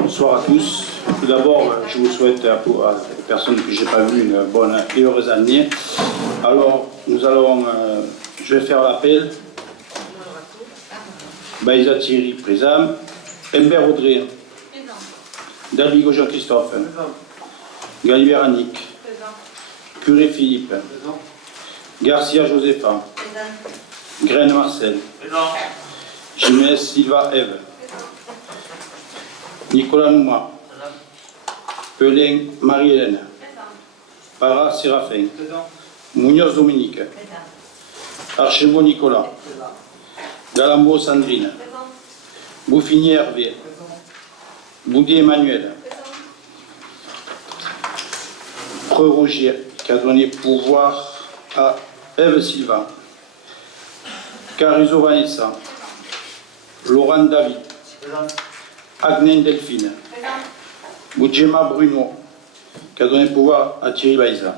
Bonsoir à tous. Tout d'abord, je vous souhaite à les personnes que je n'ai pas vues une bonne et heureuse année. Alors, je vais faire l'appel. Baïsa Thierry, présent. Humbert Audrey. Dalbigo Jean-Christophe. Galibert Annick. Curé Philippe. Garcia Josépha. Graine Marcel. Jiménez Silva Eve. Nicolas Nouma. Pelin Marie-Hélène. Para Séraphin. Munoz Dominique. Archibald Nicolas. Galambo Sandrine. Bouffinier Hervé. Boudier Emmanuel. Preux Rogier, qui a donné pouvoir à Eve Silva. Caruso Vanessa. Laurent David. Agnès Delphine. Boudjema Bruno, qui a donné pouvoir à Thierry Baïsa.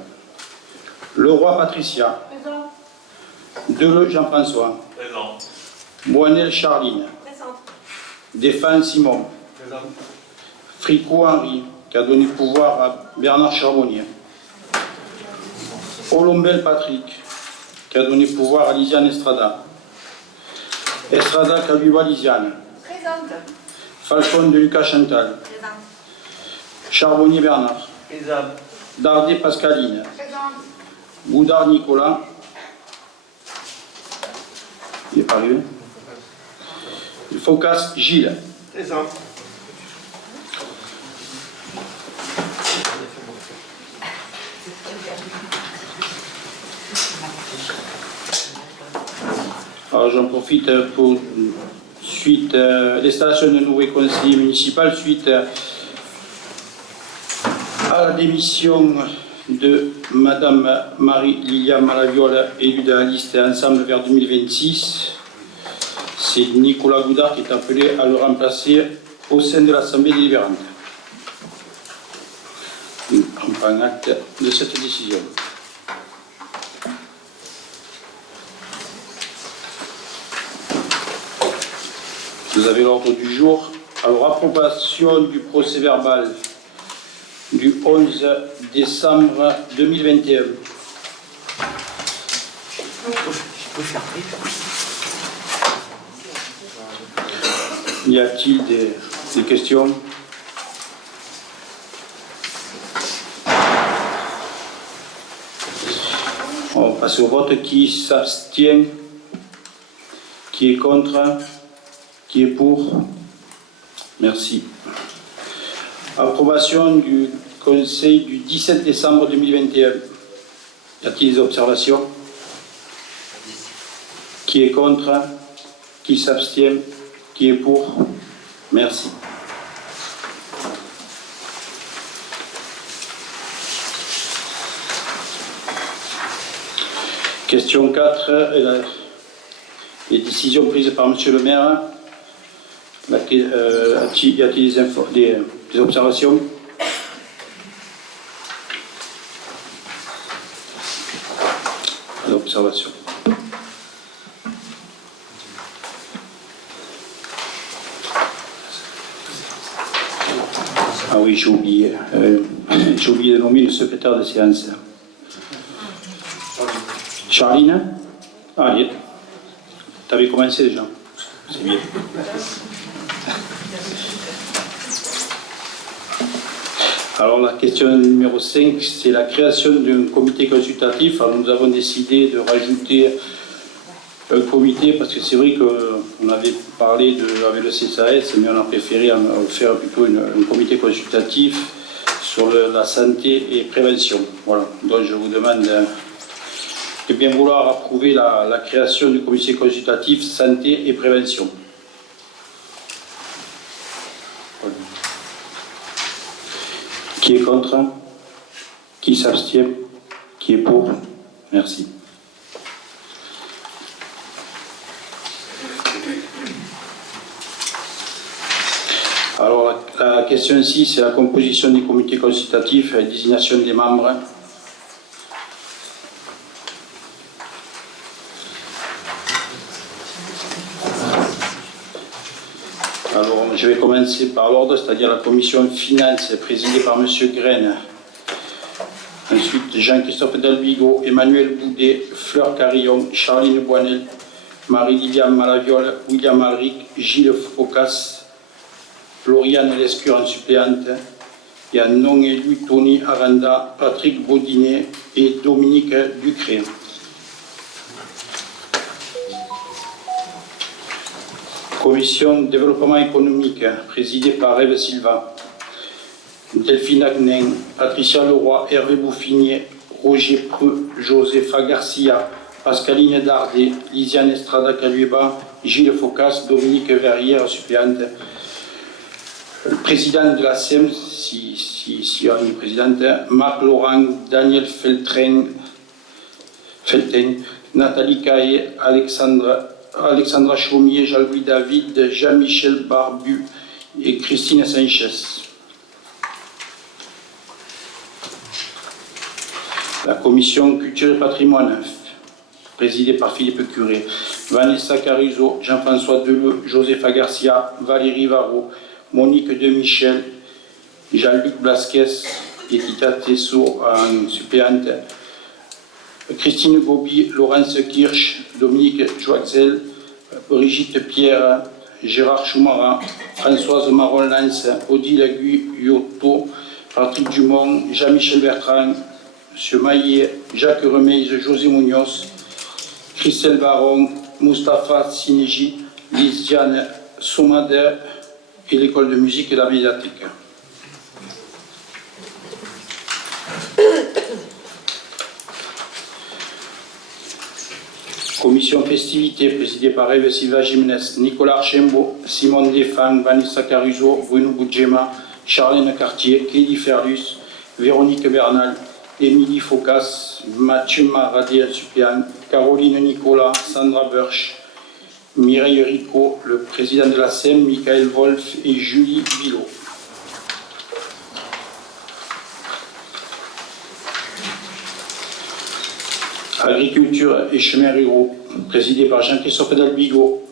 Leroy Patricia. Deleu Jean-François. Boinel Charline. Défense Simon. Fricot Henri, qui a donné pouvoir à Bernard Charbonnier. Olombel Patrick, qui a donné pouvoir à Lisiane Estrada. Estrada Kabiba Lisiane. Falcon de Lucas Chantal. Charbonnier Bernard. Dardet Pascaline. Boudard Nicolas. Il n'est pas arrivé. Focas Gilles. Alors j'en profite pour suite l'installation de nouveaux conseillers municipaux suite à la démission de Madame Marie-Lilia Malaviole, élue de la liste Ensemble vers 2026. C'est Nicolas Goudard qui est appelé à le remplacer au sein de l'Assemblée délibérante. On prend acte de cette décision. Vous avez l'ordre du jour. Alors, approbation du procès-verbal du 11 décembre 2021. Y a-t-il des questions? On passe au vote. Qui s'abstient? Qui est contre? Qui est pour? Merci. Approbation du Conseil du 17 décembre 2021. Y a-t-il des observations? Qui est contre? Qui s'abstient? Qui est pour? Merci. Question 4. Les décisions prises par Monsieur le maire. Y a-t-il des observations? Pas d'observation. Ah oui, j'ai oublié de nommer le secrétaire de séance. Charline? Ah, allez. Tu avais commencé déjà. C'est bien. Alors la question numéro 5, c'est la création d'un comité consultatif. Alors nous avons décidé de rajouter un comité parce que c'est vrai qu'on avait parlé avec le CSAS, mais on a préféré faire plutôt un comité consultatif sur la santé et prévention. Voilà. Donc je vous demande de bien vouloir approuver la création du comité consultatif santé et prévention. Voilà. Qui est contre? Qui s'abstient? Qui est pour? Merci. Alors, la question 6, c'est la composition du comité consultatif et la désignation des membres. Alors, je vais commencer par l'ordre, c'est-à-dire la commission finance présidée par M. Graine. Ensuite, Jean-Christophe Dalbigo, Emmanuel Boudet, Fleur Carillon, Charline Boinel, Marie-Liliane Malaviole, William Alric, Gilles Focas, Lauriane Lescure en suppléante. Il y a non élu Tony Aranda, Patrick Baudinet et Dominique Ducré. Commission développement économique, présidée par Ève Silva, Delphine Agnin, Patricia Leroy, Hervé Bouffinier, Roger Preux, Josepha Garcia, Pascaline Dardet, Lisiane Estrada Calueba, Gilles Focas, Dominique Verrière, suppléante. Le président de la SEM, si on est présidente, Marc Laurent, Daniel Felten, Nathalie Caillé, Alexandra Chaumier, Jean-Louis David, Jean-Michel Barbu et Christine Sanchez. La commission culture et patrimoine, présidée par Philippe Curé, Vanessa Caruso, Jean-François Deleu, Josepha Garcia, Valérie Varro, Monique Demichel, Jean-Luc Blasquez, Tita Tessot en suppléante, Christine Gobi, Laurence Kirsch, Dominique Joaxel, Brigitte Pierre, Gérard Choumara, Françoise Maron-Lance, Odile Guyotto, Patrick Dumont, Jean-Michel Bertrand, M. Maillet, Jacques Remeise, José Munoz, Christelle Baron, Mustapha Sinéji, Lisiane Somader et l'école de musique et la médiathèque. Commission festivité présidée par Ève Silva Jiménez, Nicolas Archembo, Simone Defang, Vanessa Caruso, Bruno Boudjema, Charlène Cartier, Kelly Ferlus, Véronique Bernal, Émilie Focas, Mathieu Maradé, suppléant, Caroline Nicolas, Sandra Burch, Mireille Rico, le président de la SEM, Michael Wolf et Julie Bilot. Agriculture et chemins ruraux, présidé par Jean-Christophe Dalbigo,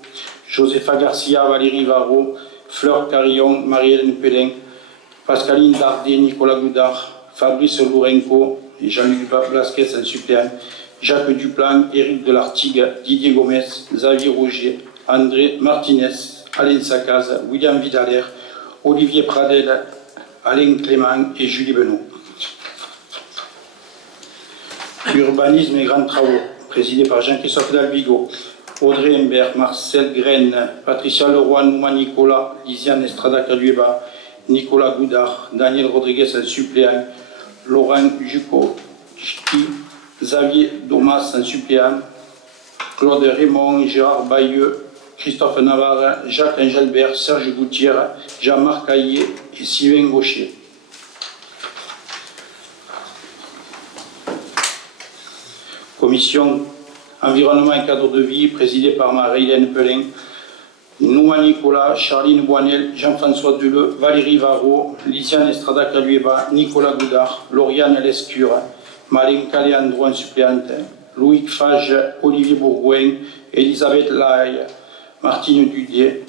Josepha Garcia, Valérie Varro, Fleur Carillon, Marie-Hélène Pellin, Pascaline Dardet, Nicolas Goudard, Fabrice Lourenco et Jean-Luc Blasquez en suppléant, Jacques Duplan, Éric Delartigue, Didier Gomez, Xavier Roger, André Martinez, Alain Sacaz, William Vidaler, Olivier Pradel, Alain Clément et Julie Benoît. Urbanisme et grands travaux, présidé par Jean-Christophe Dalbigo, Audrey Imbert, Marcel Graine, Patricia Leroy, Nouma Nicolas, Lisiane Estrada Calueba, Nicolas Goudard, Daniel Rodriguez en suppléant, Laurent Jukowski, Xavier Domas en suppléant, Claude Raymond, Gérard Bayeux, Christophe Navarre, Jacques Engelbert, Serge Gouttière, Jean-Marc Caillé et Sylvain Gaucher. Commission environnement et cadre de vie, présidée par Marie-Hélène Pellin, Nouma Nicolas, Charline Boinel, Jean-François Deleu, Valérie Varro, Lisiane Estrada Calueba, Nicolas Goudard, Lauriane Lescure, Malin Caléandro en suppléante, Loïc Fage, Olivier Bourgoin, Elisabeth Lahaye, Martine Dudier,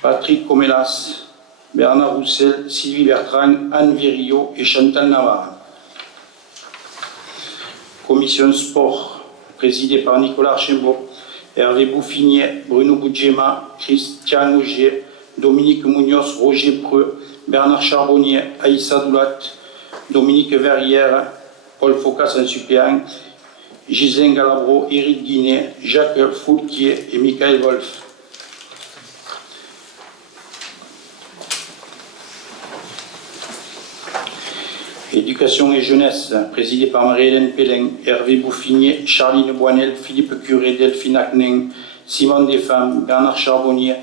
Patrick Comelas, Bernard Roussel, Sylvie Bertrand, Anne Virillo et Chantal Navarre. Commission sport, présidée par Nicolas Archembo, Hervé Bouffinier, Bruno Boudjema, Christian Augier, Dominique Munoz, Roger Preux, Bernard Charbonnier, Aïssa Doulat, Dominique Verrière, Paul Focas en suppléant, Gislain Galabro, Éric Guinet, Jacques Foulquier et Michael Wolf. Éducation et jeunesse, présidée par Marie-Hélène Pellin, Hervé Bouffinier, Charline Boinel, Philippe Curé, Delphine Acnin, Simone Desfemmes, Bernard Charbonnier,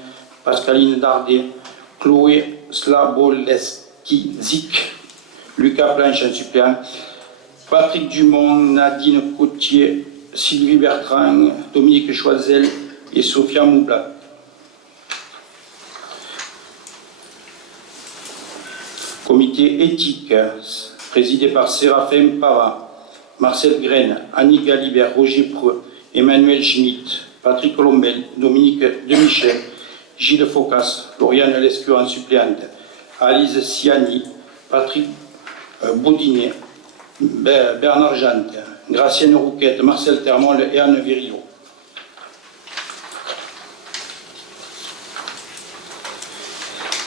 Pascaline Dardet, Chloé Slaboleski-Zik, Lucas Planche en suppléant, Patrick Dumont, Nadine Cotier, Sylvie Bertrand, Dominique Choisel et Sophia Moublat. Comité éthique, présidé par Séraphin Pava, Marcel Graine, Annie Galibert, Roger Preux, Emmanuel Schmitt, Patrick Colombel, Dominique Demichel, Gilles Focas, Lauriane Lescure en suppléante, Alice Siani, Patrick Boudinet, Bernard Jante, Gracienne Rouquette, Marcel Termol et Anne Virillo.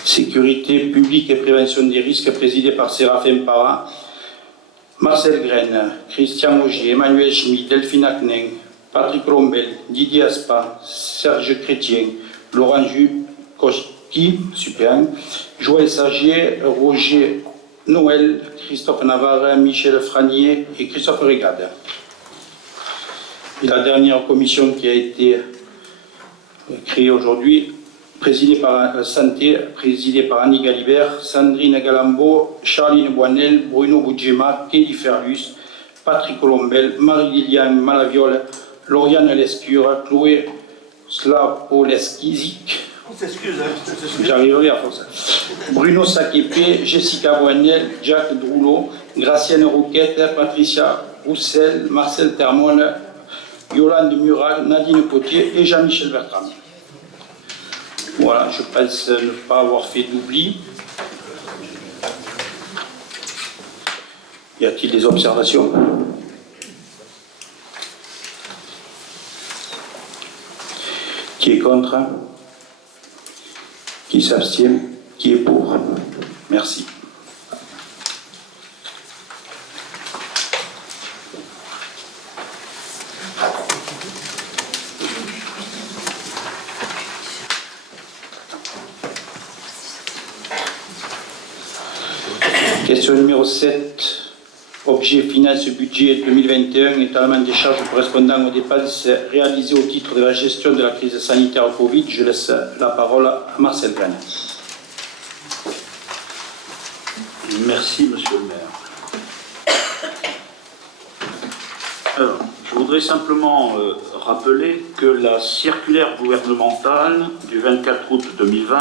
Sécurité publique et prévention des risques, présidé par Séraphin Parra, Marcel Graine, Christian Augier, Emmanuel Schmitt, Delphine Aknen, Patrick Lombel, Didier Aspa, Serge Chrétien, Laurent Jukoski, suppléant, Joël Sagier, Roger Noël, Christophe Navarre, Michel Franier et Christophe Régade. Et la dernière commission qui a été créée aujourd'hui, présidée par Santé, présidée par Annie Galibert, Sandrine Galambo, Charline Boinel, Bruno Boudjema, Kelly Ferlus, Patrick Colombel, Marie-Liliane Malaviole, Lauriane Lescure, Chloé Slapoleskizik, j'arriverai à force. Bruno Saképé, Jessica Boinel, Jacques Drouleau, Gracienne Rouquette, Patricia Roussel, Marcel Termone, Yolande Murat, Nadine Potier et Jean-Michel Bertrand. Voilà, je pense ne pas avoir fait d'oubli. Y a-t-il des observations? Qui est contre? Qui s'abstient? Qui est pour? Merci. Question numéro 7. Objet finance budget 2021, étalement des charges correspondant aux dépenses réalisées au titre de la gestion de la crise sanitaire Covid. Je laisse la parole à Marcel Graine. Merci, monsieur le maire. Alors, je voudrais simplement rappeler que la circulaire gouvernementale du 24 août 2020,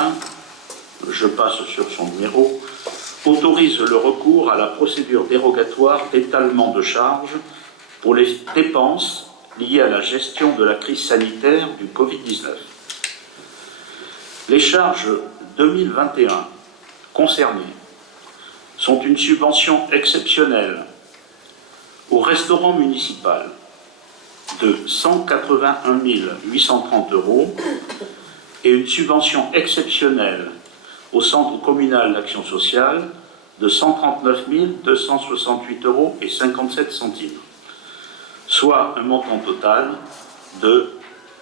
je passe sur son numéro, autorise le recours à la procédure dérogatoire d'étalement de charges pour les dépenses liées à la gestion de la crise sanitaire du Covid-19. Les charges 2021 concernées sont une subvention exceptionnelle au restaurant municipal de 181 830 € et une subvention exceptionnelle au Centre communal d'action sociale de 139 268 € et 57 centimes, soit un montant total de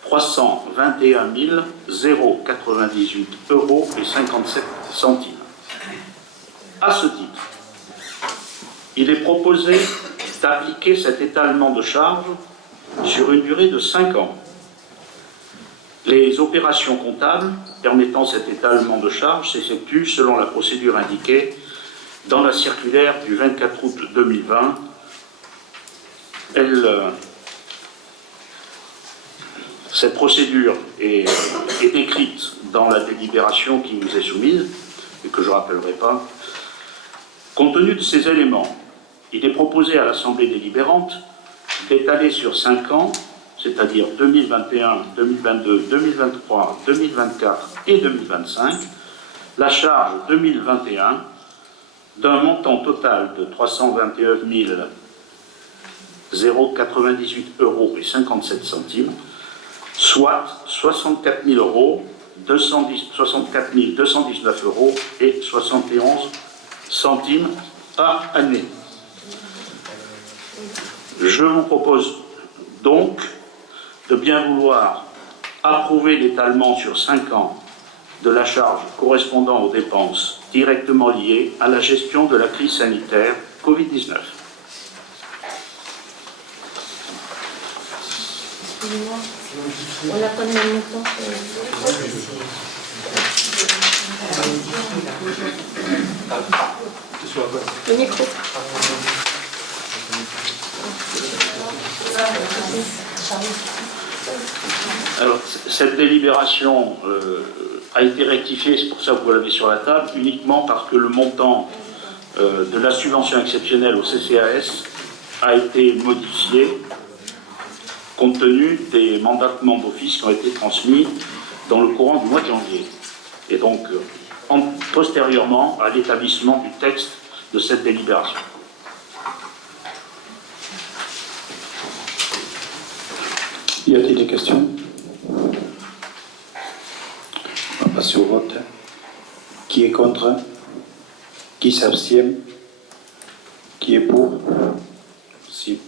321 098 € et 57 centimes. À ce titre, il est proposé d'appliquer cet étalement de charges sur une durée de 5 ans. Les opérations comptables permettant cet étalement de charges s'effectuent selon la procédure indiquée dans la circulaire du 24 août 2020. Cette procédure est décrite dans la délibération qui nous est soumise et que je ne rappellerai pas. Compte tenu de ces éléments, il est proposé à l'Assemblée délibérante d'étaler sur 5 ans, c'est-à-dire 2021, 2022, 2023, 2024 et 2025, la charge 2021 d'un montant total de 321 098 € et 57 centimes, soit 64 219 € et 71 centimes par année. Je vous propose donc de bien vouloir approuver l'étalement sur 5 ans de la charge correspondant aux dépenses directement liées à la gestion de la crise sanitaire Covid-19. Excusez-moi, on n'a pas de même montant. Le micro. Alors, cette délibération a été rectifiée, c'est pour ça que vous l'avez sur la table, uniquement parce que le montant de la subvention exceptionnelle au CCAS a été modifié compte tenu des mandatements d'office qui ont été transmis dans le courant du mois de janvier, et donc postérieurement à l'établissement du texte de cette délibération. Y a-t-il des questions? On va passer au vote. Qui est contre? Qui s'abstient? Qui est pour? Si.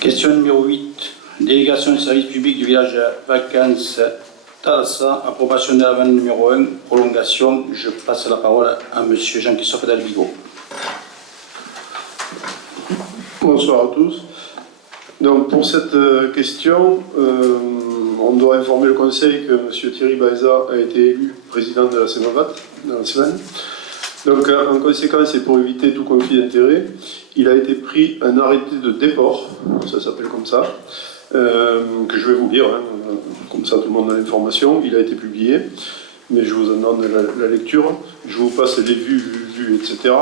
Question numéro 8. Délégation des services publics du village vacances Thalassa, approbation de l'amendement numéro 1, prolongation. Je passe la parole à M. Jean-Christophe Dalbigo. Bonsoir à tous. Donc pour cette question, on doit informer le Conseil que M. Thierry Baeza a été élu président de la CEMAVAT dans la semaine. Donc en conséquence, et pour éviter tout conflit d'intérêts, il a été pris un arrêté de déport, ça s'appelle comme ça, que je vais vous lire, hein, comme ça tout le monde a l'information. Il a été publié, mais je vous en donne la lecture. Je vous passe les vues, etc.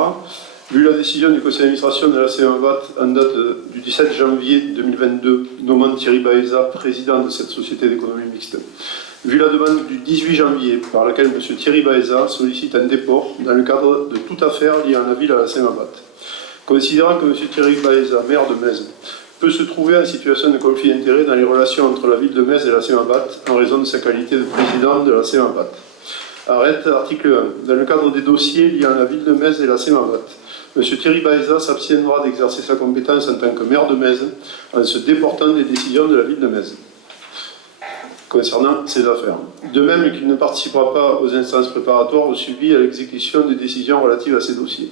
Vu la décision du conseil d'administration de la CEMAVAT en date du 17 janvier 2022, nommant Thierry Baeza président de cette société d'économie mixte. Vu la demande du 18 janvier par laquelle M. Thierry Baeza sollicite un déport dans le cadre de toute affaire liée à la ville à la CEMAVAT. Considérant que M. Thierry Baeza, maire de Metz, peut se trouver en situation de conflit d'intérêts dans les relations entre la ville de Metz et la CEMAVAT en raison de sa qualité de président de la CEMAVAT. Arrête, article 1. Dans le cadre des dossiers liés à la ville de Metz et la CEMAVAT, M. Thierry Baeza s'abstiendra d'exercer sa compétence en tant que maire de Metz en se déportant des décisions de la ville de Metz concernant ces affaires. De même qu'il ne participera pas aux instances préparatoires ou suivies à l'exécution des décisions relatives à ces dossiers.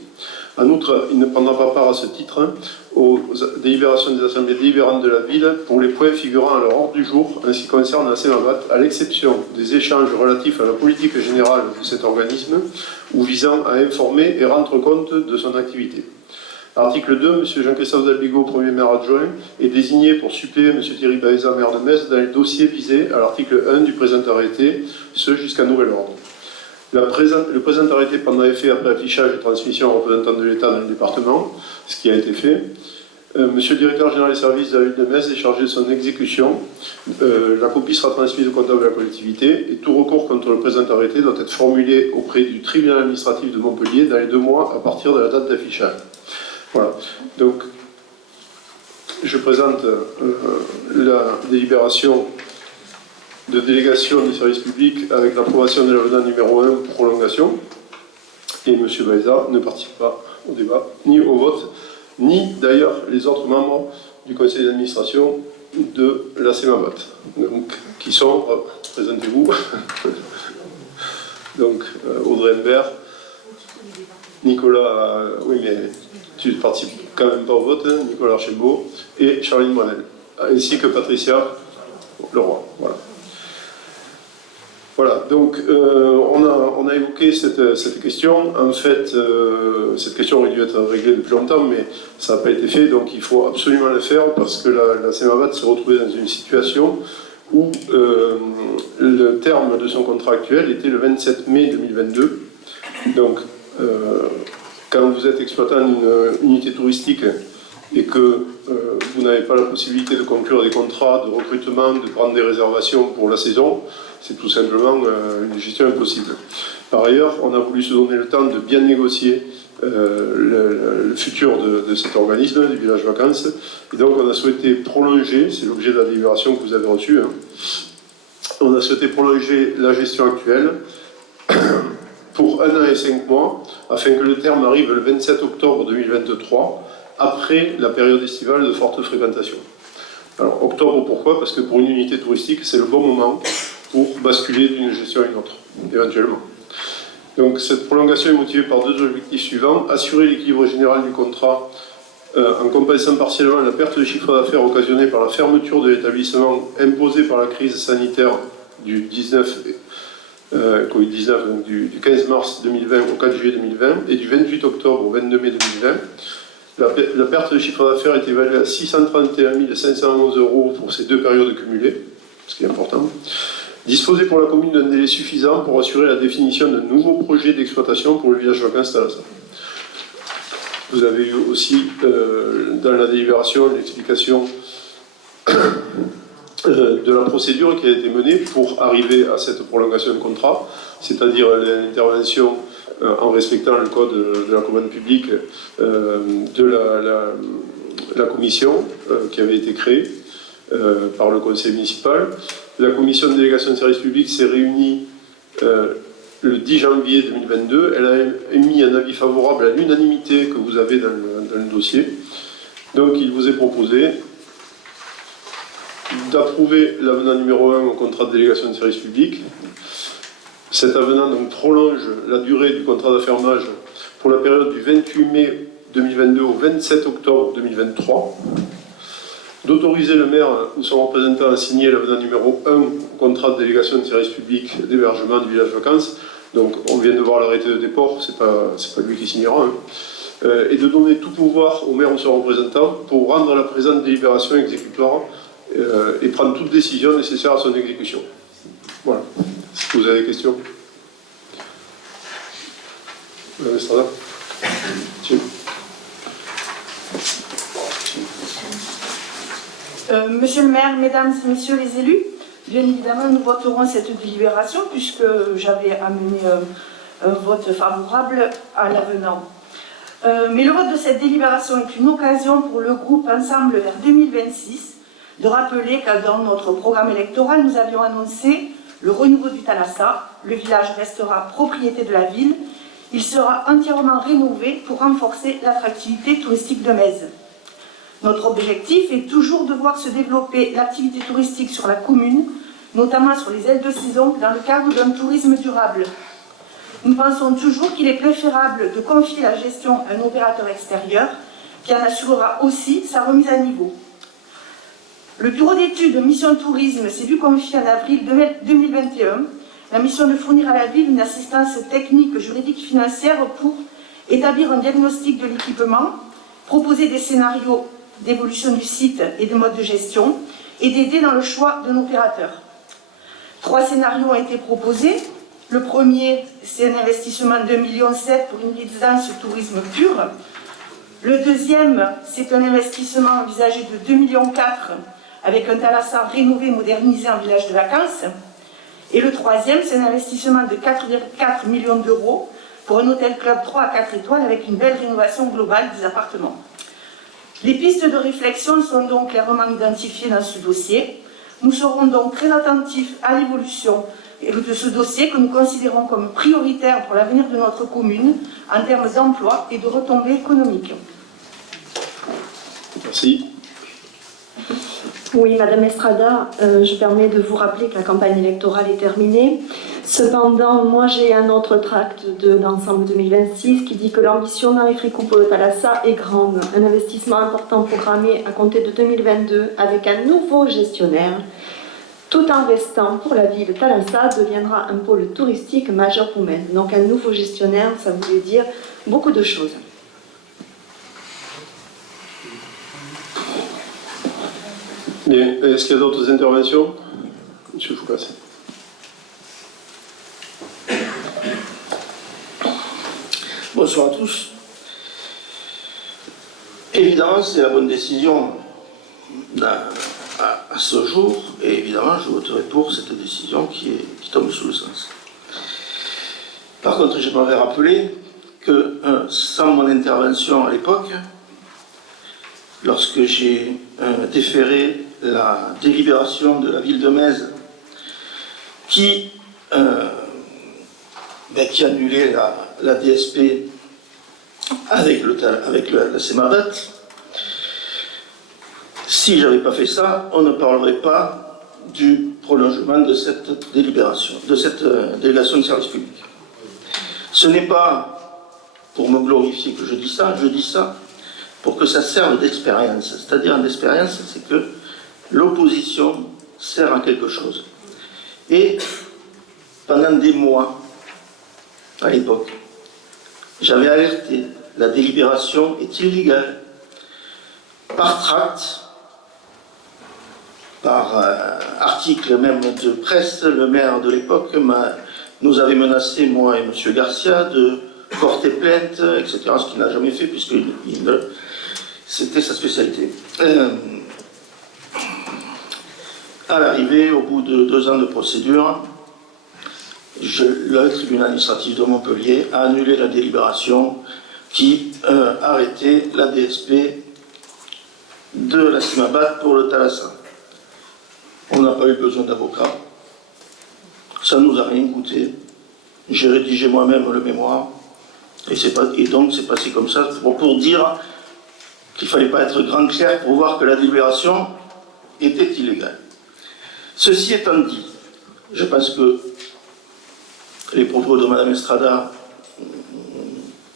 En outre, il ne prendra pas part à ce titre aux délibérations des assemblées délibérantes de la ville pour les points figurant à leur ordre du jour en ce qui concerne la CEMAVAT, à l'exception des échanges relatifs à la politique générale de cet organisme ou visant à informer et rendre compte de son activité. Article 2, M. Jean-Christophe Dalbigo, premier maire adjoint, est désigné pour suppléer M. Thierry Baeza, maire de Metz, dans les dossiers visés à l'article 1 du présent arrêté, ce jusqu'à nouvel ordre. Le présent arrêté prendra effet après affichage et transmission aux représentants de l'État dans le département, ce qui a été fait. Monsieur le directeur général des services de la ville de Metz est chargé de son exécution. La copie sera transmise au comptable de la collectivité et tout recours contre le présent arrêté doit être formulé auprès du tribunal administratif de Montpellier dans les 2 mois à partir de la date d'affichage. Voilà. Donc, je présente la délibération de délégation des services publics avec l'approbation de l'avenant numéro 1, prolongation. Et M. Baeza ne participe pas au débat, ni au vote, ni d'ailleurs les autres membres du conseil d'administration de la CEMAVAT. Donc, qui sont, présentez-vous, donc Audrey Humbert, Nicolas, oui mais tu ne participes quand même pas au vote, hein, Nicolas Archambault et Charline Moinel, ainsi que Patricia Leroy. Voilà. Voilà, donc on a évoqué cette question. En fait, cette question aurait dû être réglée depuis longtemps, mais ça n'a pas été fait, donc il faut absolument le faire parce que la CEMAVAT s'est retrouvée dans une situation où le terme de son contrat actuel était le 27 mai 2022. Donc, quand vous êtes exploitant d'une unité touristique et que vous n'avez pas la possibilité de conclure des contrats de recrutement, de prendre des réservations pour la saison, c'est tout simplement une gestion impossible. Par ailleurs, on a voulu se donner le temps de bien négocier le futur de cet organisme, du village vacances, et donc on a souhaité prolonger, c'est l'objet de la délibération que vous avez reçue, hein, on a souhaité prolonger la gestion actuelle pour 1 an et 5 mois, afin que le terme arrive le 27 octobre 2023, après la période estivale de forte fréquentation. Alors, octobre, pourquoi? Parce que pour une unité touristique, c'est le bon moment pour basculer d'une gestion à une autre, éventuellement. Donc, cette prolongation est motivée par 2 objectifs suivants. Assurer l'équilibre général du contrat en compensant partiellement la perte de chiffre d'affaires occasionnée par la fermeture de l'établissement imposée par la crise sanitaire du 19 Covid-19, donc du 15 mars 2020 au 4 juillet 2020 et du 28 octobre au 22 mai 2020. La perte de chiffre d'affaires est évaluée à 631 511 € pour ces 2 périodes cumulées, ce qui est important. Disposer pour la commune d'un délai suffisant pour assurer la définition d'un nouveau projet d'exploitation pour le village vacances Thalassa. Vous avez eu aussi dans la délibération l'explication de la procédure qui a été menée pour arriver à cette prolongation de contrat, c'est-à-dire l'intervention en respectant le code de la commande publique de la commission qui avait été créée par le conseil municipal. La commission de délégation de service public s'est réunie le 10 janvier 2022. Elle a émis un avis favorable à l'unanimité que vous avez dans le dossier. Donc il vous est proposé d'approuver l'avenant numéro 1 au contrat de délégation de service public. Cet avenant donc prolonge la durée du contrat d'affermage pour la période du 28 mai 2022 au 27 octobre 2023. D'autoriser le maire ou son représentant à signer l'avenant numéro 1 au contrat de délégation de service public d'hébergement du village vacances. Donc on vient de voir l'arrêté de déport, c'est pas lui qui signera. Hein. Et de donner tout pouvoir au maire ou son représentant pour rendre la présente délibération exécutoire et prendre toute décision nécessaire à son exécution. Voilà. Est-ce que vous avez des questions? Madame Estrada? Monsieur. Monsieur le maire, mesdames et messieurs les élus, bien évidemment nous voterons cette délibération puisque j'avais amené un vote favorable à l'avenant. Mais le vote de cette délibération est une occasion pour le groupe Ensemble vers 2026 de rappeler que dans notre programme électoral, nous avions annoncé le renouveau du Thalassa. Le village restera propriété de la ville. Il sera entièrement rénové pour renforcer l'attractivité touristique de Mèze. Notre objectif est toujours de voir se développer l'activité touristique sur la commune, notamment sur les ailes de saison, dans le cadre d'un tourisme durable. Nous pensons toujours qu'il est préférable de confier la gestion à un opérateur extérieur qui en assurera aussi sa remise à niveau. Le bureau d'études Mission Tourisme s'est vu confier en avril 2021 la mission de fournir à la ville une assistance technique, juridique, financière pour établir un diagnostic de l'équipement, proposer des scénarios d'évolution du site et des modes de gestion et d'aider dans le choix d'un opérateur. 3 scénarios ont été proposés. Le premier, c'est un investissement de 2,7 millions pour une résidence tourisme pur. Le deuxième, c'est un investissement envisagé de 2,4 millions avec un Thalassa rénové, modernisé en village de vacances. Et le troisième, c'est un investissement de 4,4 millions d'euros pour un hôtel-club 3 à 4 étoiles avec une belle rénovation globale des appartements. Les pistes de réflexion sont donc clairement identifiées dans ce dossier. Nous serons donc très attentifs à l'évolution de ce dossier que nous considérons comme prioritaire pour l'avenir de notre commune en termes d'emploi et de retombées économiques. Merci. Oui, Madame Estrada, je permets de vous rappeler que la campagne électorale est terminée. Cependant, moi j'ai un autre tract de l'ensemble 2026 qui dit que l'ambition d'Henri Coupeau de Thalassa est grande. Un investissement important programmé à compter de 2022 avec un nouveau gestionnaire, tout en restant pour la ville de Thalassa, deviendra un pôle touristique majeur pour Mèze. Donc un nouveau gestionnaire, ça voulait dire beaucoup de choses. Bien, est-ce qu'il y a d'autres interventions? Monsieur Foucasse. Bonsoir à tous. Évidemment, c'est la bonne décision à ce jour, et évidemment, je voterai pour cette décision qui tombe sous le sens. Par contre, j'aimerais rappeler que sans mon intervention à l'époque, lorsque j'ai déféré la délibération de la ville de Mèze qui annulait la DSP avec la CEMAVAT, si je n'avais pas fait ça, on ne parlerait pas du prolongement de cette délibération, de cette délégation de service public. Ce n'est pas pour me glorifier que je dis ça pour que ça serve d'expérience. C'est-à-dire, une expérience, c'est que l'opposition sert à quelque chose. Et pendant des mois, à l'époque, j'avais alerté, la délibération est illégale. Par tract, par article même de presse, le maire de l'époque nous avait menacé, moi et M. Garcia, de porter plainte, etc., ce qu'il n'a jamais fait, puisque c'était sa spécialité. À l'arrivée, au bout de 2 ans de procédure, le tribunal administratif de Montpellier a annulé la délibération qui arrêtait la DSP de la Simabat pour le Thalassa. On n'a pas eu besoin d'avocat. Ça ne nous a rien coûté. J'ai rédigé moi-même le mémoire. Et donc c'est passé comme ça pour dire qu'il ne fallait pas être grand clair pour voir que la délibération était illégale. Ceci étant dit, je pense que les propos de Mme Estrada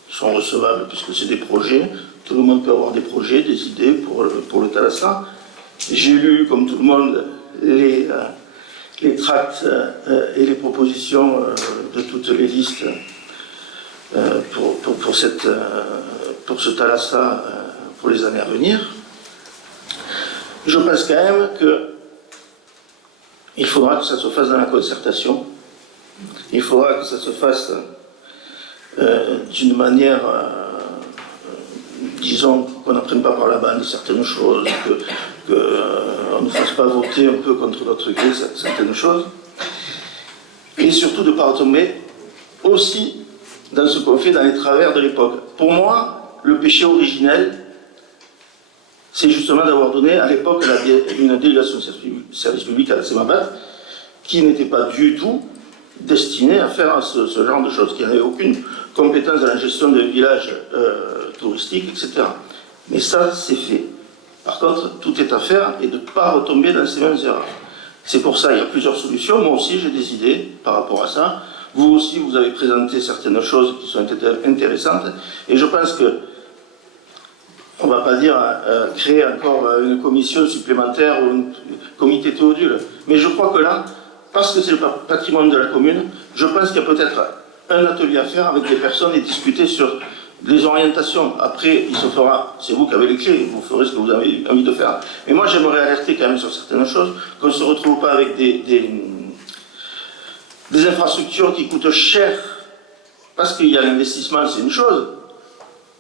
sont recevables puisque c'est des projets. Tout le monde peut avoir des projets, des idées pour le Thalassa. J'ai lu, comme tout le monde, les tracts et les propositions de toutes les listes pour ce Thalassa pour les années à venir. Je pense quand même qu'il faudra que ça se fasse dans la concertation. Il faudra que ça se fasse d'une manière, disons, qu'on n'apprenne pas par la bande certaines choses, qu'on ne fasse pas voter un peu contre notre gré certaines choses, et surtout de ne pas retomber aussi dans ce qu'on fait dans les travers de l'époque. Pour moi, le péché originel, c'est justement d'avoir donné à l'époque une délégation de service public à la Simabat qui n'était pas du tout destinée à faire ce genre de choses, qui n'avait aucune compétence dans la gestion des villages touristiques, etc. Mais ça, c'est fait. Par contre, tout est à faire et de ne pas retomber dans ces mêmes erreurs. C'est pour ça qu'il y a plusieurs solutions. Moi aussi, j'ai des idées par rapport à ça. Vous aussi, vous avez présenté certaines choses qui sont intéressantes. Et je pense que on ne va pas dire créer encore une commission supplémentaire ou un comité Théodule. Mais je crois que là, parce que c'est le patrimoine de la commune, je pense qu'il y a peut-être un atelier à faire avec des personnes et discuter sur les orientations. Après, il se fera, c'est vous qui avez les clés, vous ferez ce que vous avez envie de faire. Mais moi, j'aimerais alerter quand même sur certaines choses, qu'on ne se retrouve pas avec des infrastructures qui coûtent cher, parce qu'il y a l'investissement, c'est une chose,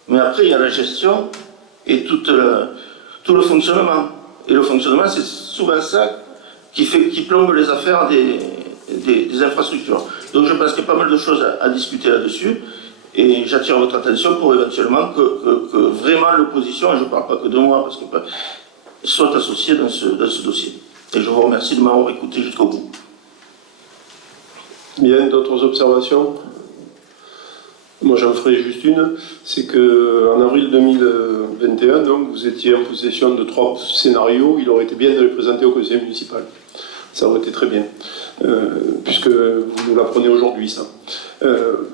mais après, il y a la gestion et tout le fonctionnement. Et le fonctionnement, c'est souvent ça qui plombe les affaires des infrastructures. Donc je pense qu'il y a pas mal de choses à discuter là-dessus, et j'attire votre attention pour éventuellement que vraiment l'opposition, et je ne parle pas que de moi, parce que soit associée dans ce dossier. Et je vous remercie de m'avoir écouté jusqu'au bout. Bien, d'autres observations? Moi j'en ferai juste une, c'est qu'en avril 2021, donc, vous étiez en possession de 3 scénarios, il aurait été bien de les présenter au conseil municipal. Ça aurait été très bien, puisque vous nous l'apprenez aujourd'hui, ça.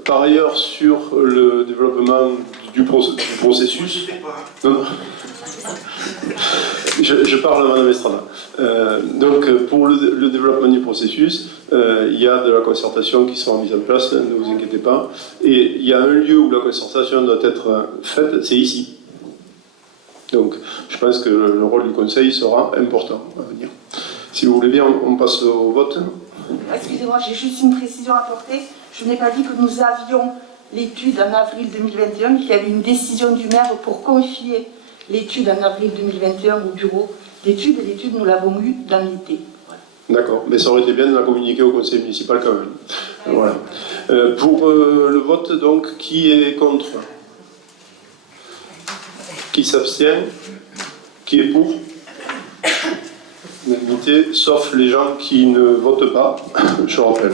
Par ailleurs, sur le développement du processus... Non. Je parle à Mme Estrada. Donc, pour le développement du processus, il y a de la concertation qui sera mise en place, ne vous inquiétez pas. Et il y a un lieu où la concertation doit être faite, c'est ici. Donc, je pense que le rôle du Conseil sera important à venir. Si vous voulez bien, on passe au vote. Excusez-moi, j'ai juste une précision à apporter. Je n'ai pas dit que nous avions l'étude en avril 2021, qu'il y avait une décision du maire pour confier l'étude en avril 2021 au bureau d'études, et l'étude, nous l'avons eue dans l'été. Voilà. D'accord, mais ça aurait été bien de la communiquer au conseil municipal quand même. Voilà. Pour le vote, donc, qui est contre? Qui s'abstient? Qui est pour? Unanimité, sauf les gens qui ne votent pas, je rappelle.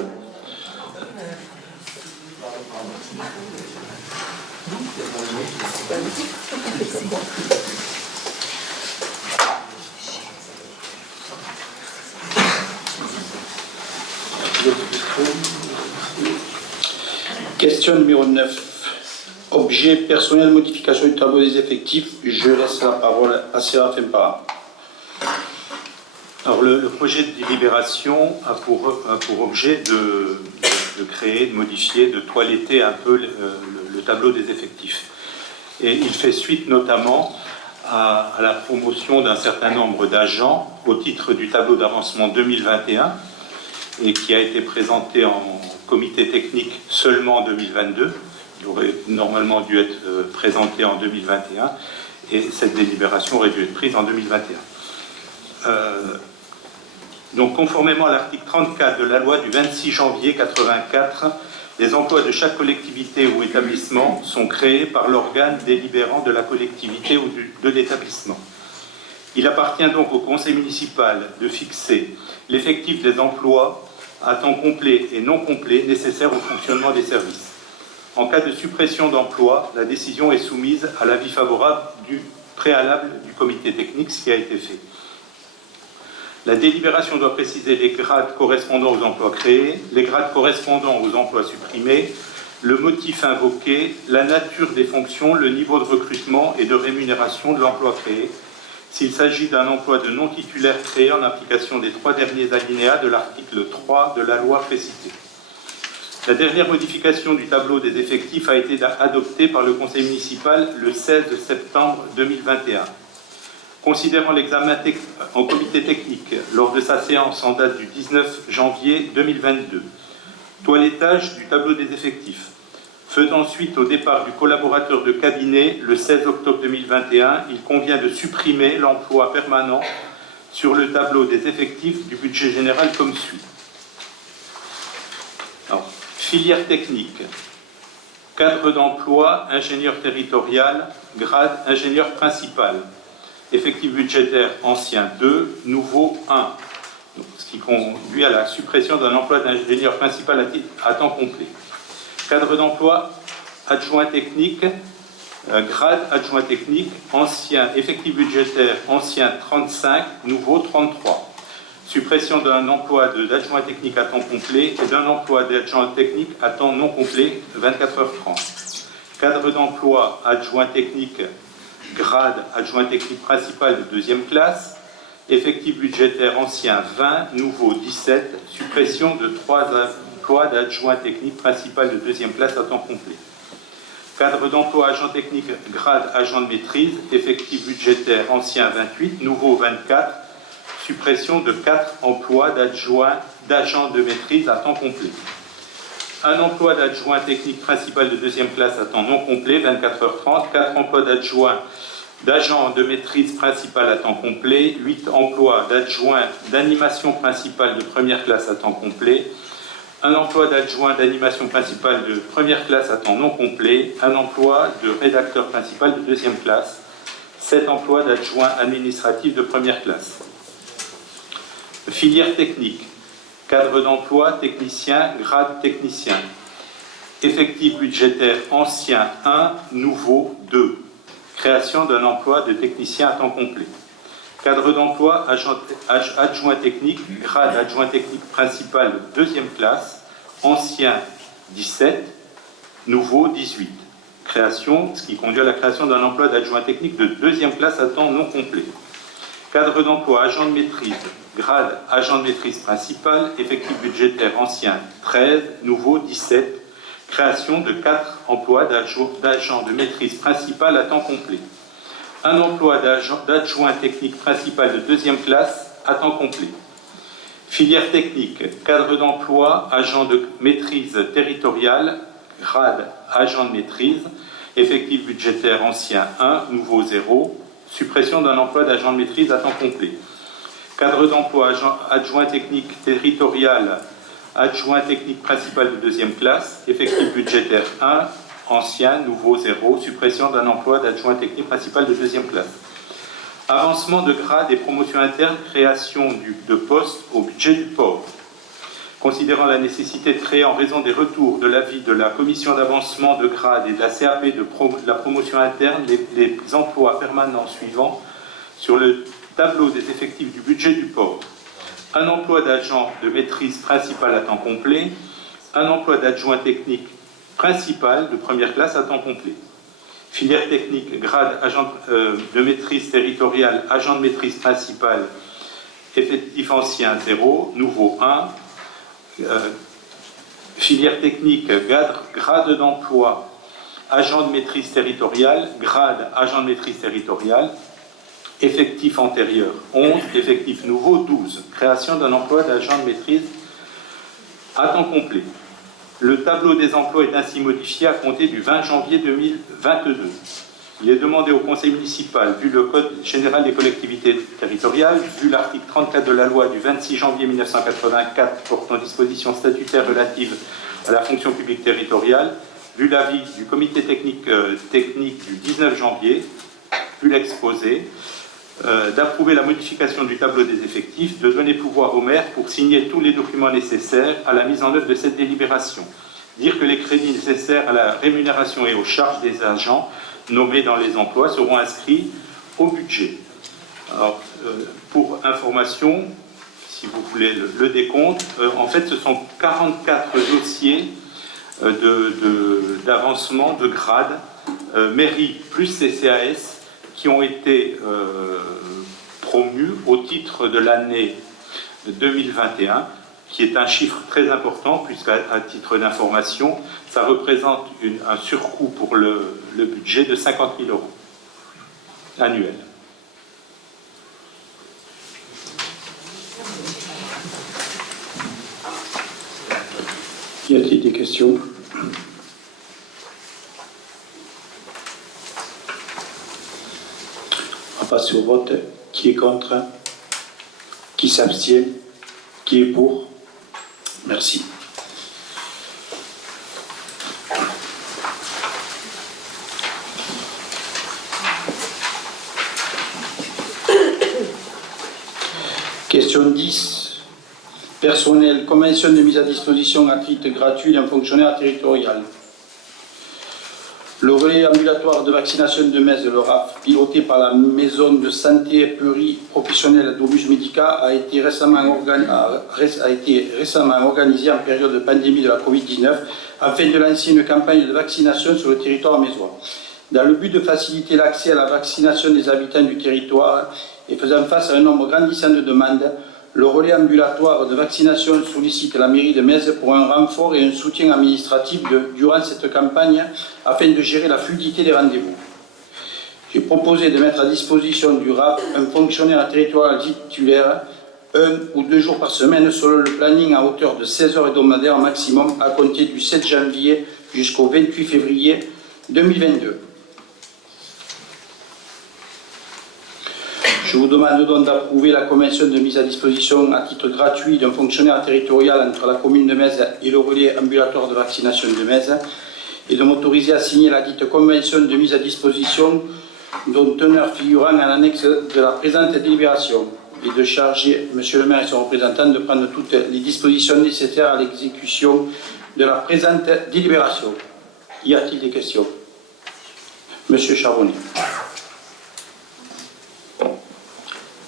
Question numéro 9. Objet personnel, modification du tableau des effectifs. Je laisse la parole à Séraphin Parra. Alors le projet de délibération a pour objet de créer, de modifier, de toiletter un peu le tableau des effectifs. Et il fait suite notamment à la promotion d'un certain nombre d'agents au titre du tableau d'avancement 2021 et qui a été présenté en comité technique seulement en 2022, Il aurait normalement dû être présenté en 2021 et cette délibération aurait dû être prise en 2021. Donc, conformément à l'article 34 de la loi du 26 janvier 1984, les emplois de chaque collectivité ou établissement sont créés par l'organe délibérant de la collectivité ou de l'établissement. Il appartient donc au conseil municipal de fixer l'effectif des emplois à temps complet et non complet nécessaires au fonctionnement des services. En cas de suppression d'emploi, la décision est soumise à l'avis favorable du préalable du comité technique, ce qui a été fait. La délibération doit préciser les grades correspondant aux emplois créés, les grades correspondant aux emplois supprimés, le motif invoqué, la nature des fonctions, le niveau de recrutement et de rémunération de l'emploi créé, s'il s'agit d'un emploi de non-titulaire créé en application des 3 derniers alinéas de l'article 3 de la loi précitée. La dernière modification du tableau des effectifs a été adoptée par le conseil municipal le 16 septembre 2021. Considérant l'examen en comité technique lors de sa séance en date du 19 janvier 2022, toilettage du tableau des effectifs, faisant suite au départ du collaborateur de cabinet le 16 octobre 2021, il convient de supprimer l'emploi permanent sur le tableau des effectifs du budget général comme suit. Alors, filière technique, cadre d'emploi, ingénieur territorial, grade ingénieur principal, effectif budgétaire ancien 2, nouveau 1, donc, ce qui conduit à la suppression d'un emploi d'ingénieur principal à temps complet. Cadre d'emploi, adjoint technique, grade adjoint technique, ancien, effectif budgétaire, ancien 35, nouveau 33. Suppression d'un emploi d'adjoint technique à temps complet et d'un emploi d'adjoint technique à temps non complet, 24h30. Cadre d'emploi, adjoint technique, grade adjoint technique principal de 2e classe, effectif budgétaire ancien 20, nouveau 17, suppression de 3 emploi d'adjoint technique principal de 2e classe à temps complet. Cadre d'emploi agent technique, grade agent de maîtrise, effectif budgétaire ancien 28, nouveau 24, suppression de 4 emplois d'agent de maîtrise à temps complet. Un emploi d'adjoint technique principal de 2e classe à temps non complet, 24h30, 4 emplois d'agent de maîtrise principal à temps complet, 8 emplois d'adjoint d'animation principale de 1re classe à temps complet, un emploi d'adjoint d'animation principale de 1re classe à temps non complet, un emploi de rédacteur principal de 2e classe, 7 emplois d'adjoint administratif de 1re classe. Filière technique, cadre d'emploi, technicien, grade technicien, effectif budgétaire ancien 1, nouveau 2, création d'un emploi de technicien à temps complet. Cadre d'emploi, adjoint technique, grade adjoint technique principal de 2e classe, ancien 17, nouveau 18. Création, ce qui conduit à la création d'un emploi d'adjoint technique de 2e classe à temps non complet. Cadre d'emploi, agent de maîtrise, grade agent de maîtrise principal, effectif budgétaire ancien 13, nouveau 17. Création de 4 emplois d'agent de maîtrise principal à temps complet. Un emploi d'adjoint technique principal de 2e classe à temps complet. Filière technique, cadre d'emploi, agent de maîtrise territoriale, grade agent de maîtrise, effectif budgétaire ancien 1, nouveau 0, suppression d'un emploi d'agent de maîtrise à temps complet. Cadre d'emploi, adjoint technique territorial, adjoint technique principal de 2e classe, effectif budgétaire 1, ancien, nouveau 0, suppression d'un emploi d'adjoint technique principal de 2e classe. Avancement de grade et promotion interne, création de poste au budget du port. Considérant la nécessité de créer en raison des retours de l'avis de la commission d'avancement de grade et de la CAP de la promotion interne les emplois permanents suivants sur le tableau des effectifs du budget du port. Un emploi d'agent de maîtrise principal à temps complet, un emploi d'adjoint technique principal de 1re classe à temps complet. Filière technique, grade agent de maîtrise territoriale, agent de maîtrise principal, effectif ancien 0, nouveau 1. Filière technique, grade d'emploi, agent de maîtrise territoriale, grade agent de maîtrise territoriale, effectif antérieur 11, effectif nouveau 12. Création d'un emploi d'agent de maîtrise à temps complet. Le tableau des emplois est ainsi modifié à compter du 20 janvier 2022. Il est demandé au Conseil municipal, vu le Code général des collectivités territoriales, vu l'article 34 de la loi du 26 janvier 1984 portant dispositions statutaires relatives à la fonction publique territoriale, vu l'avis du comité technique du 19 janvier, vu l'exposé, d'approuver la modification du tableau des effectifs, de donner pouvoir au maire pour signer tous les documents nécessaires à la mise en œuvre de cette délibération. Dire que les crédits nécessaires à la rémunération et aux charges des agents nommés dans les emplois seront inscrits au budget. Alors, pour information, si vous voulez le décompte, en fait, ce sont 44 dossiers d'avancement de grade, mairie plus CCAS, qui ont été promus au titre de l'année 2021, qui est un chiffre très important, puisqu'à titre d'information, ça représente un surcoût pour le budget de 50 000 € annuel. Y a-t-il des questions? On va passer au vote. Qui est contre? Qui s'abstient? Qui est pour? Merci. Question 10. Personnel, convention de mise à disposition à titre gratuit d'un fonctionnaire territorial. Le relais ambulatoire de vaccination de Metz, le RAF, piloté par la maison de santé pluriprofessionnelle d'Aubus Medica, a été récemment organisé en période de pandémie de la Covid-19 afin de lancer une campagne de vaccination sur le territoire mésois. Dans le but de faciliter l'accès à la vaccination des habitants du territoire et faisant face à un nombre grandissant de demandes, le relais ambulatoire de vaccination sollicite la mairie de Metz pour un renfort et un soutien administratif durant cette campagne afin de gérer la fluidité des rendez-vous. J'ai proposé de mettre à disposition du RAF un fonctionnaire territorial titulaire 1 ou 2 jours par semaine selon le planning à hauteur de 16 heures hebdomadaires maximum à compter du 7 janvier jusqu'au 28 février 2022. Je vous demande donc d'approuver la convention de mise à disposition à titre gratuit d'un fonctionnaire territorial entre la commune de Metz et le relais ambulatoire de vaccination de Metz et de m'autoriser à signer la dite convention de mise à disposition dont teneur figurant à l'annexe de la présente délibération et de charger Monsieur le maire et son représentant de prendre toutes les dispositions nécessaires à l'exécution de la présente délibération. Y a-t-il des questions? Monsieur Charbonnet.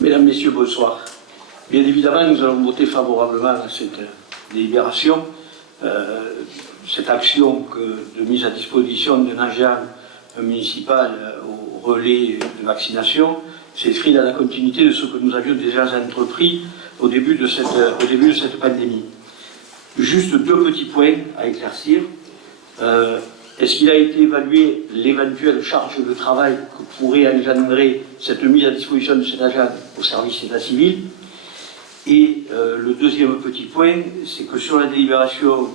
Mesdames, Messieurs, bonsoir. Bien évidemment, nous allons voter favorablement à cette délibération. Cette action de mise à disposition d'un agent municipal au relais de vaccination s'inscrit dans la continuité de ce que nous avions déjà entrepris au début de cette pandémie. Juste 2 petits points à éclaircir. Est-ce qu'il a été évalué l'éventuelle charge de travail que pourrait engendrer cette mise à disposition de cet agent au service état civil? Et le deuxième petit point, c'est que sur la délibération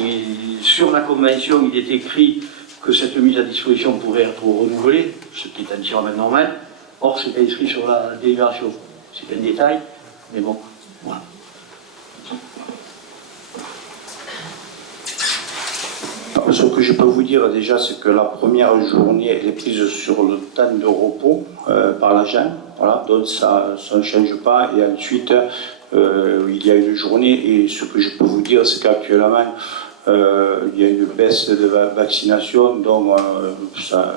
et sur la convention, il est écrit que cette mise à disposition pourrait être renouvelée, ce qui est entièrement normal. Or, c'est inscrit sur la délibération. C'est un détail, mais bon, voilà. Ce que je peux vous dire déjà, c'est que la première journée, elle est prise sur le temps de repos par l'agent, voilà, donc ça ne change pas. Et ensuite, il y a une journée, et ce que je peux vous dire, c'est qu'actuellement, il y a une baisse de vaccination, donc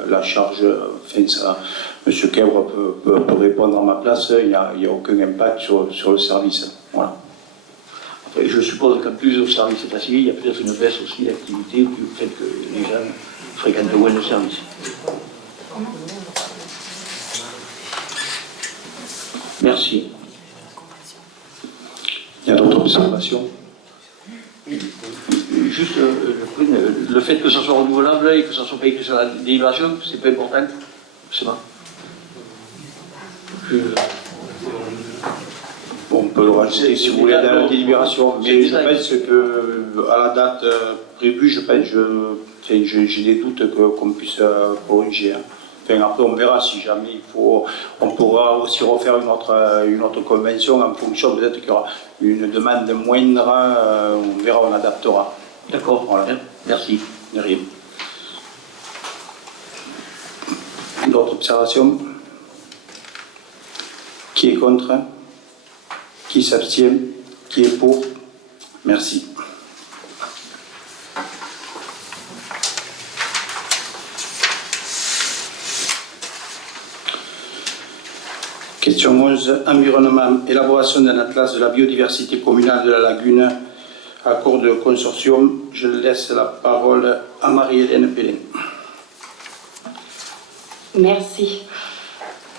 la charge, enfin, ça, M. Kèvre peut répondre à ma place, il n'y a aucun impact sur le service. Voilà. Je suppose qu'en plus au service état civil, il y a peut-être une baisse aussi d'activité du fait que les gens fréquentent moins le service. Merci. Il y a d'autres observations? Juste le fait que ça soit renouvelable et que ça soit pas écrit sur la délibération, c'est pas important. C'est pas. On peut le rajouter si vous voulez dans la délibération, mais je pense qu'à la date prévu, j'ai des doutes qu'on puisse corriger. Hein. Enfin, après, on verra si jamais il faut. On pourra aussi refaire une autre convention en fonction, peut-être qu'il y aura une demande moindre, on verra, on adaptera. D'accord, Voilà. merci. De rien. D'autres observations? Qui est contre? Qui s'abstient? Qui est pour? Merci. Question 11. Environnement. Élaboration d'un atlas de la biodiversité communale de la lagune. Accord de consortium. Je laisse la parole à Marie-Hélène Pellin. Merci.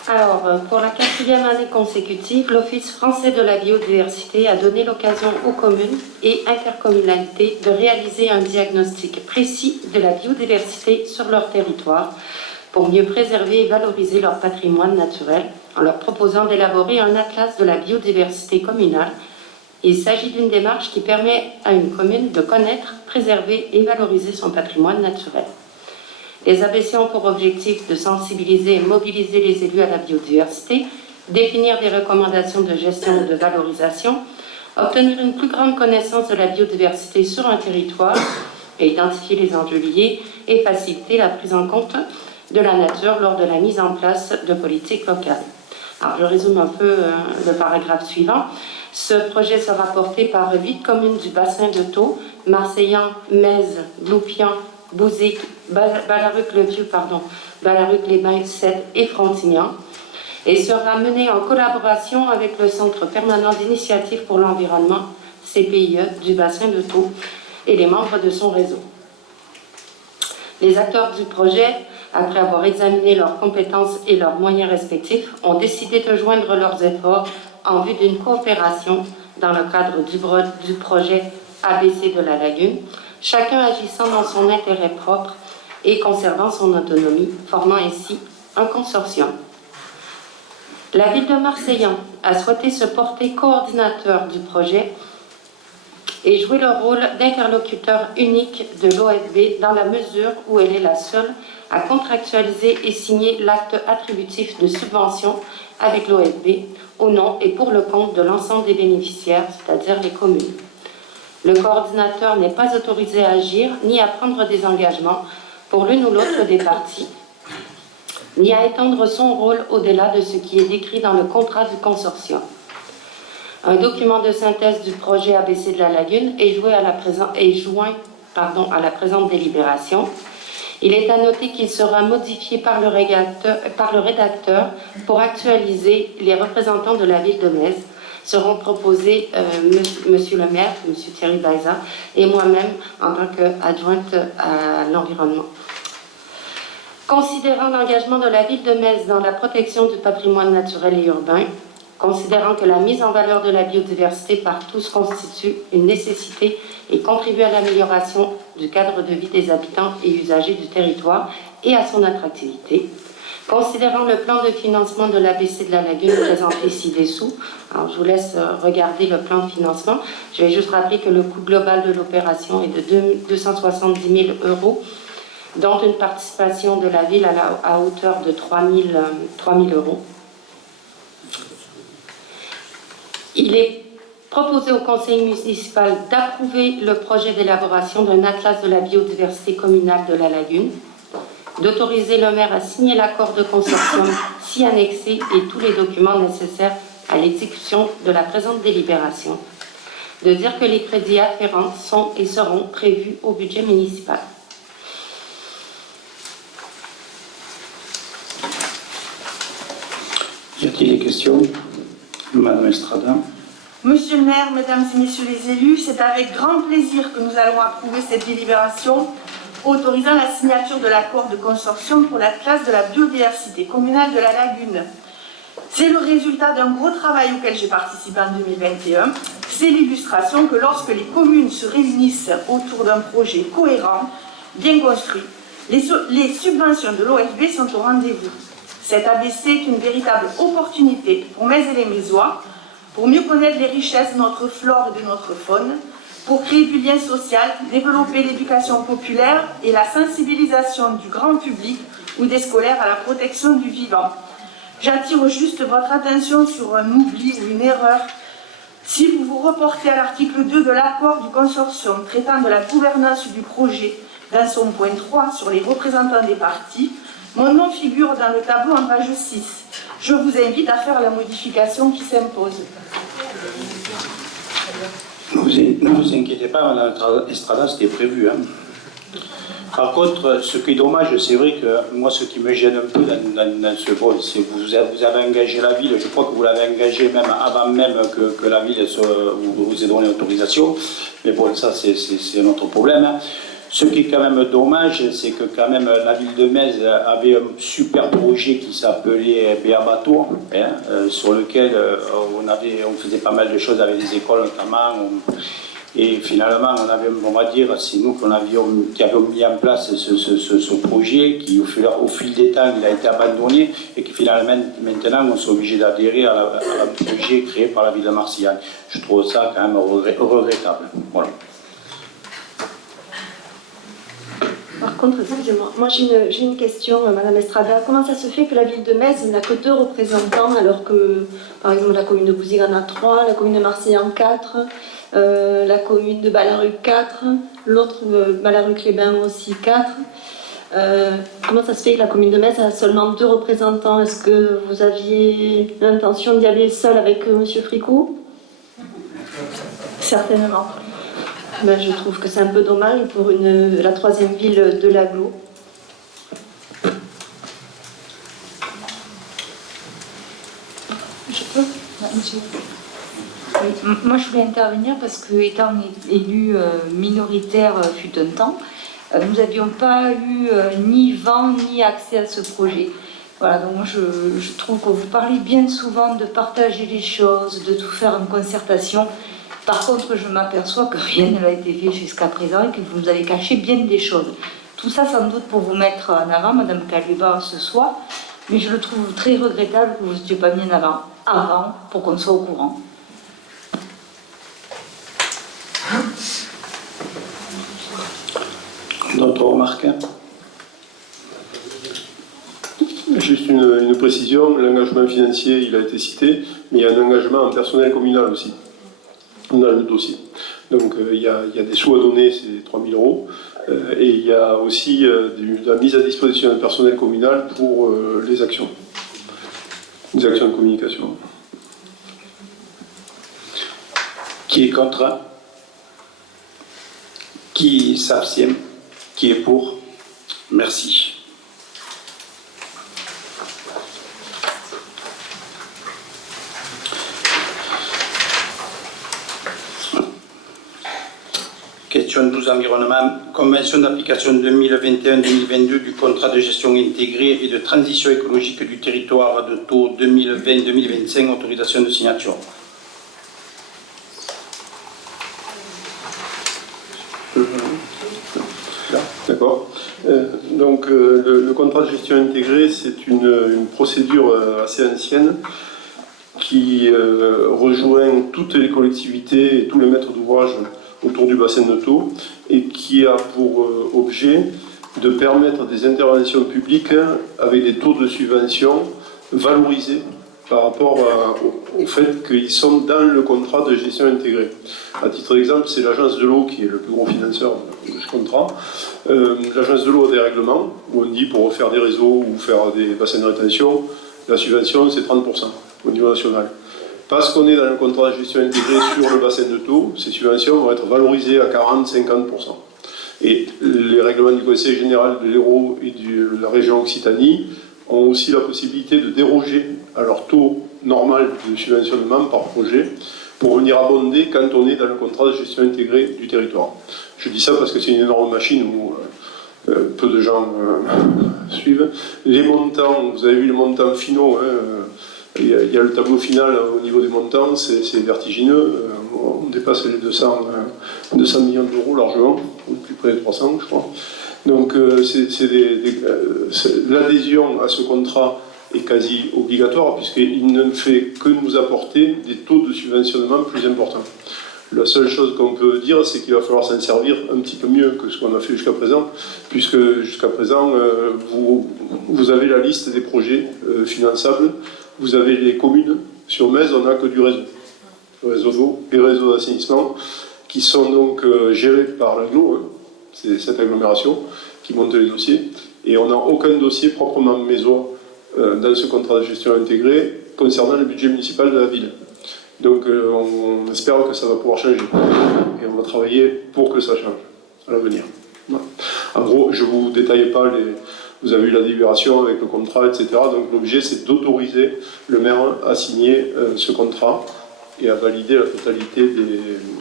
Alors, pour la 4e année consécutive, l'Office français de la biodiversité a donné l'occasion aux communes et intercommunalités de réaliser un diagnostic précis de la biodiversité sur leur territoire pour mieux préserver et valoriser leur patrimoine naturel en leur proposant d'élaborer un atlas de la biodiversité communale. Il s'agit d'une démarche qui permet à une commune de connaître, préserver et valoriser son patrimoine naturel. Les ABC ont pour objectif de sensibiliser et mobiliser les élus à la biodiversité, définir des recommandations de gestion et de valorisation, obtenir une plus grande connaissance de la biodiversité sur un territoire et identifier les enjeux liés et faciliter la prise en compte de la nature lors de la mise en place de politiques locales. Alors, je résume un peu le paragraphe suivant. Ce projet sera porté par 8 communes du bassin de Thau, Marseillan, Metz, Loupian, Bouzic, Ballaruc-le-Vieux, Ballaruc-les-Bains, Sète et Frontignan, et sera mené en collaboration avec le Centre permanent d'initiative pour l'environnement, CPIE, du bassin de Thau, et les membres de son réseau. Les acteurs du projet, après avoir examiné leurs compétences et leurs moyens respectifs, ont décidé de joindre leurs efforts en vue d'une coopération dans le cadre du projet ABC de la lagune, chacun agissant dans son intérêt propre et conservant son autonomie, formant ainsi un consortium. La ville de Marseillan a souhaité se porter coordinateur du projet et jouer le rôle d'interlocuteur unique de l'OFB dans la mesure où elle est la seule à contractualiser et signer l'acte attributif de subvention avec l'OFB au nom et pour le compte de l'ensemble des bénéficiaires, c'est-à-dire les communes. Le coordinateur n'est pas autorisé à agir ni à prendre des engagements pour l'une ou l'autre des parties, ni à étendre son rôle au-delà de ce qui est décrit dans le contrat du consortium. Un document de synthèse du projet ABC de la lagune est joint à la présente délibération. Il est à noter qu'il sera modifié par le rédacteur pour actualiser les représentants de la ville de Metz. Seront proposés Monsieur le maire, Monsieur Thierry Baïza, et moi-même en tant qu'adjointe à l'environnement. Considérant l'engagement de la ville de Metz dans la protection du patrimoine naturel et urbain, considérant que la mise en valeur de la biodiversité par tous constitue une nécessité et contribue à l'amélioration du cadre de vie des habitants et usagers du territoire et à son attractivité, considérant le plan de financement de l'ABC de la lagune présenté ci-dessous, alors je vous laisse regarder le plan de financement. Je vais juste rappeler que le coût global de l'opération est de 270 000 €, dont une participation de la ville à hauteur de 3 000 €. Il est proposé au conseil municipal d'approuver le projet d'élaboration d'un atlas de la biodiversité communale de la lagune, d'autoriser le maire à signer l'accord de consortium si annexé et tous les documents nécessaires à l'exécution de la présente délibération, de dire que les crédits afférents sont et seront prévus au budget municipal. Y a-t-il des questions? Madame Estrada. Monsieur le maire, mesdames et messieurs les élus, c'est avec grand plaisir que nous allons approuver cette délibération autorisant la signature de l'accord de consortium pour la classe de la biodiversité communale de la lagune. C'est le résultat d'un gros travail auquel j'ai participé en 2021. C'est l'illustration que lorsque les communes se réunissent autour d'un projet cohérent, bien construit, les subventions de l'OFB sont au rendez-vous. Cet ABC est une véritable opportunité pour Metz et les Mézois, pour mieux connaître les richesses de notre flore et de notre faune, pour créer du lien social, développer l'éducation populaire et la sensibilisation du grand public ou des scolaires à la protection du vivant. J'attire juste votre attention sur un oubli ou une erreur. Si vous vous reportez à l'article 2 de l'accord du consortium traitant de la gouvernance du projet, dans son point 3 sur les représentants des partis, mon nom figure dans le tableau en page 6. Je vous invite à faire la modification qui s'impose. Ne vous inquiétez pas, Madame Estrada, c'était prévu. Hein. Par contre, ce qui est dommage, c'est vrai que moi, ce qui me gêne un peu dans ce vote, c'est que vous avez engagé la ville, je crois que vous l'avez engagé même avant même que la ville vous ait donné l'autorisation, mais bon, ça, c'est un autre problème. Hein. Ce qui est quand même dommage, c'est que quand même la ville de Metz avait un super projet qui s'appelait Béa Bateau, hein, sur lequel on faisait pas mal de choses avec les écoles notamment. Et finalement, on va dire, c'est nous qui avions mis en place ce projet qui, au fil des temps, il a été abandonné et qui finalement, maintenant, on s'est obligé d'adhérer à un projet créé par la ville de Marcillac. Je trouve ça quand même regrettable. Voilà. Par contre, excusez-moi, moi j'ai une question, Madame Estrada. Comment ça se fait que la ville de Metz n'a que 2 représentants, alors que, par exemple, la commune de Bouzic en a 3, la commune de Marseille en 4, la commune de Ballaruc 4, l'autre, Ballaruc-les-Bains aussi 4. Comment ça se fait que la commune de Metz a seulement 2 représentants? Est-ce que vous aviez l'intention d'y aller seul avec M. Fricot? Certainement. Ben, je trouve que c'est un peu dommage pour la 3e ville de l'agglo. Je peux? Monsieur. Oui. Moi, je voulais intervenir parce que, étant élu minoritaire fut un temps, nous n'avions pas eu ni vent ni accès à ce projet. Voilà, donc moi, je trouve que vous parlez bien souvent de partager les choses, de tout faire en concertation. Par contre, je m'aperçois que rien ne l'a été fait jusqu'à présent et que vous nous avez caché bien des choses. Tout ça, sans doute, pour vous mettre en avant, Madame Caluba, ce soir, mais je le trouve très regrettable que vous n'étiez pas mis en avant, pour qu'on soit au courant. D'autres remarques? Juste une précision, l'engagement financier, il a été cité, mais il y a un engagement en personnel communal aussi, dans le dossier. Donc il y a des sous à donner, c'est 3 000 €, et il y a aussi de la mise à disposition d'un personnel communal pour les actions de communication. Qui est contre? Qui s'abstient? Qui est pour? Merci. Question 12 environnement, convention d'application 2021-2022 du contrat de gestion intégrée et de transition écologique du territoire de taux 2020-2025, autorisation de signature. D'accord. Donc le contrat de gestion intégrée, c'est une procédure assez ancienne qui rejoint toutes les collectivités et tous les maîtres d'ouvrage autour du bassin de Thau et qui a pour objet de permettre des interventions publiques avec des taux de subvention valorisés par rapport au fait qu'ils sont dans le contrat de gestion intégrée. À titre d'exemple, c'est l'agence de l'eau qui est le plus gros financeur de ce contrat. L'agence de l'eau a des règlements où on dit pour refaire des réseaux ou faire des bassins de rétention, la subvention c'est 30% au niveau national. Parce qu'on est dans le contrat de gestion intégrée sur le bassin de Thau, ces subventions vont être valorisées à 40-50%. Et les règlements du Conseil général de l'Hérault et de la région Occitanie ont aussi la possibilité de déroger à leur taux normal de subventionnement par projet pour venir abonder quand on est dans le contrat de gestion intégrée du territoire. Je dis ça parce que c'est une énorme machine où peu de gens suivent. Les montants, vous avez vu les montants finaux, hein, il y a le tableau final au niveau des montants, c'est vertigineux. On dépasse les 200 millions d'euros largement, plus près de 300 je crois. Donc l'adhésion à ce contrat est quasi obligatoire puisqu'il ne fait que nous apporter des taux de subventionnement plus importants. La seule chose qu'on peut dire, c'est qu'il va falloir s'en servir un petit peu mieux que ce qu'on a fait jusqu'à présent, puisque jusqu'à présent, vous avez la liste des projets finançables, vous avez les communes. Sur Metz, on n'a que du réseau. Le réseau d'eau et le réseau d'assainissement, qui sont donc gérés par l'aglo, hein. C'est cette agglomération qui monte les dossiers, et on n'a aucun dossier proprement mésois dans ce contrat de gestion intégré concernant le budget municipal de la ville. Donc on espère que ça va pouvoir changer, et on va travailler pour que ça change à l'avenir. Voilà. En gros, je ne vous détaille pas vous avez eu la délibération avec le contrat, etc. Donc l'objet, c'est d'autoriser le maire à signer ce contrat et à valider la totalité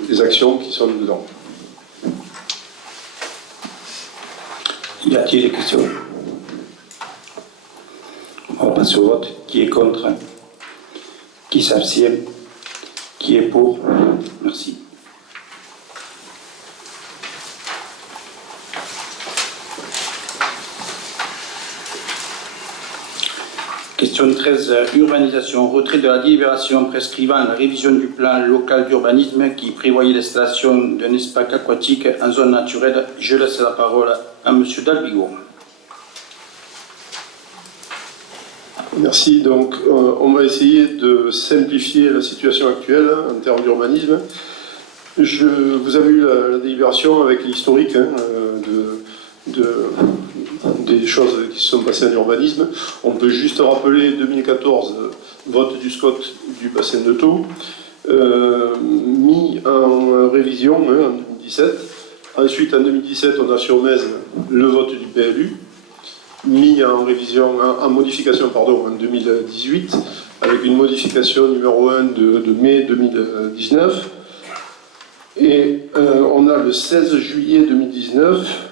des actions qui sont dedans. Y a-t-il des questions? On va passer au vote. Qui est contre? Qui s'abstient? Qui est pour? Merci. Question 13, urbanisation. Retrait de la délibération prescrivant la révision du plan local d'urbanisme qui prévoyait l'installation d'un espace aquatique en zone naturelle. Je laisse la parole à M. Dalbigo. Merci. Donc, on va essayer de simplifier la situation actuelle en termes d'urbanisme. Vous avez eu la délibération avec l'historique des choses qui se sont passées en urbanisme. On peut juste rappeler 2014, vote du SCOT du bassin de Thau, mis en révision en 2017. Ensuite, en 2017, on a sur Metz le vote du PLU, mis en révision, en modification en 2018, avec une modification numéro 1 de mai 2019. Et on a le 16 juillet 2019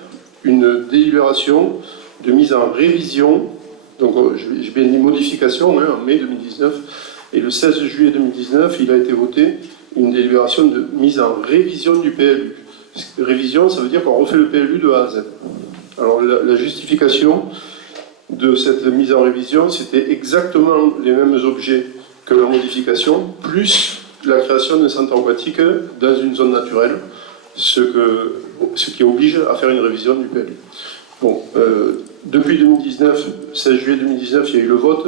une délibération de mise en révision, donc j'ai bien dit modification, en mai 2019, et le 16 juillet 2019, il a été voté une délibération de mise en révision du PLU. Révision, ça veut dire qu'on refait le PLU de A à Z. Alors la justification de cette mise en révision, c'était exactement les mêmes objets que la modification, plus la création d'un centre aquatique dans une zone naturelle, ce qui oblige à faire une révision du PLU. Bon, depuis 2019, 16 juillet 2019, il y a eu le vote,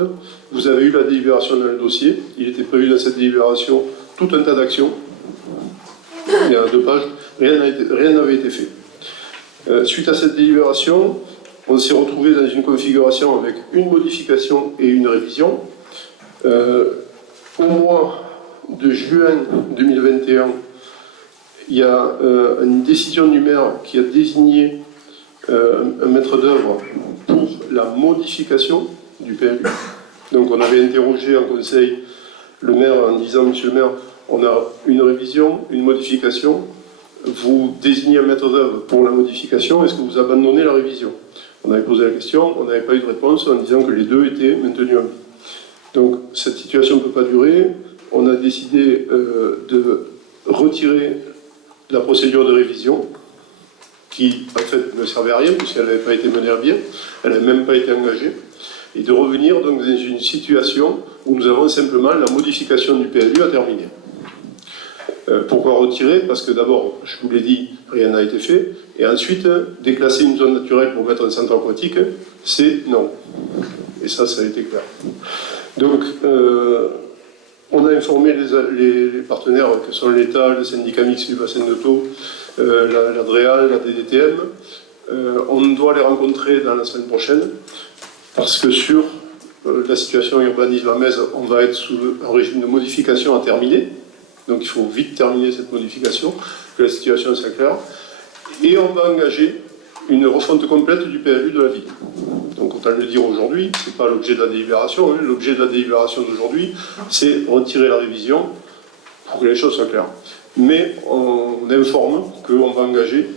vous avez eu la délibération dans le dossier, il était prévu dans cette délibération tout un tas d'actions, il y a 2 pages, rien n'avait été fait. Suite à cette délibération, on s'est retrouvé dans une configuration avec une modification et une révision. Au mois de juin 2021, il y a une décision du maire qui a désigné un maître d'œuvre pour la modification du PLU. Donc on avait interrogé en conseil le maire en disant « Monsieur le maire, on a une révision, une modification, vous désignez un maître d'œuvre pour la modification, est-ce que vous abandonnez la révision ?» On avait posé la question, on n'avait pas eu de réponse en disant que les deux étaient maintenus en vie. Donc cette situation ne peut pas durer, on a décidé de retirer la procédure de révision, qui en fait ne servait à rien puisqu'elle n'avait pas été menée à bien, elle n'a même pas été engagée, et de revenir donc dans une situation où nous avons simplement la modification du PLU à terminer. Pourquoi retirer? Parce que d'abord, je vous l'ai dit, rien n'a été fait, et ensuite, déclasser une zone naturelle pour mettre un centre aquatique, c'est non. Et ça a été clair. Donc, on a informé les partenaires que sont l'État, le syndicat mixte du bassin de Thau, la DREAL, la DDTM. On doit les rencontrer dans la semaine prochaine, parce que sur la situation urbanisme à Metz, on va être sous un régime de modification à terminer. Donc il faut vite terminer cette modification, que la situation soit claire. Et on va engager une refonte complète du PLU de la ville. Donc autant le dire aujourd'hui, ce n'est pas l'objet de la délibération. Hein. L'objet de la délibération d'aujourd'hui, c'est retirer la révision pour que les choses soient claires. Mais on informe qu'on va engager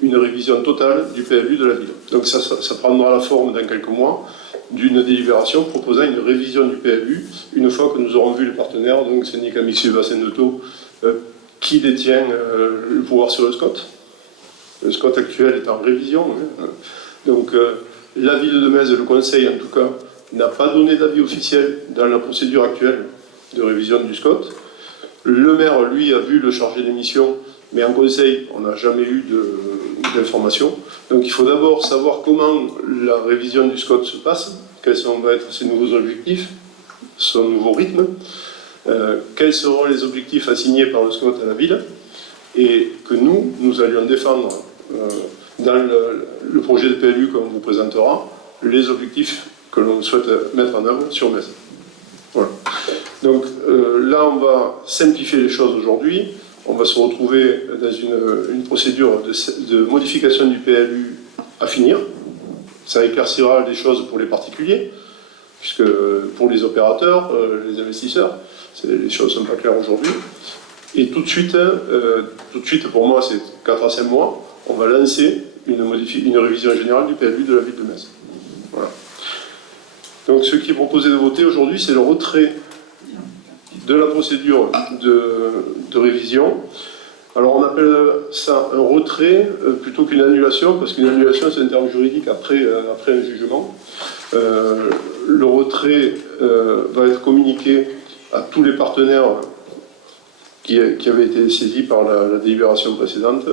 une révision totale du PLU de la ville. Donc ça prendra la forme dans quelques mois d'une délibération proposant une révision du PLU une fois que nous aurons vu les partenaires, donc syndicat mixte du bassin de Thau, qui détient le pouvoir sur le SCOT. Le SCOT actuel est en révision. Hein. Donc la ville de Metz, le conseil en tout cas, n'a pas donné d'avis officiel dans la procédure actuelle de révision du SCOT. Le maire, lui, a vu le chargé des missions, mais en conseil, on n'a jamais eu d'informations. Donc il faut d'abord savoir comment la révision du SCOT se passe, quels vont être ses nouveaux objectifs, son nouveau rythme, quels seront les objectifs assignés par le SCOT à la ville, et que nous allions défendre dans le projet de PLU qu'on vous présentera, les objectifs que l'on souhaite mettre en œuvre sur Metz. Voilà. Donc là, on va simplifier les choses aujourd'hui. On va se retrouver dans une procédure de modification du PLU à finir. Ça éclaircira les choses pour les particuliers, puisque pour les opérateurs, les investisseurs, les choses ne sont pas claires aujourd'hui. Et tout de suite, pour moi, c'est 4 à 5 mois, on va lancer une révision générale du PLU de la ville de Metz. Voilà. Donc ce qui est proposé de voter aujourd'hui, c'est le retrait de la procédure de révision. Alors on appelle ça un retrait plutôt qu'une annulation, parce qu'une annulation c'est un terme juridique après un jugement. Le retrait va être communiqué à tous les partenaires qui avaient été saisis par la délibération précédente.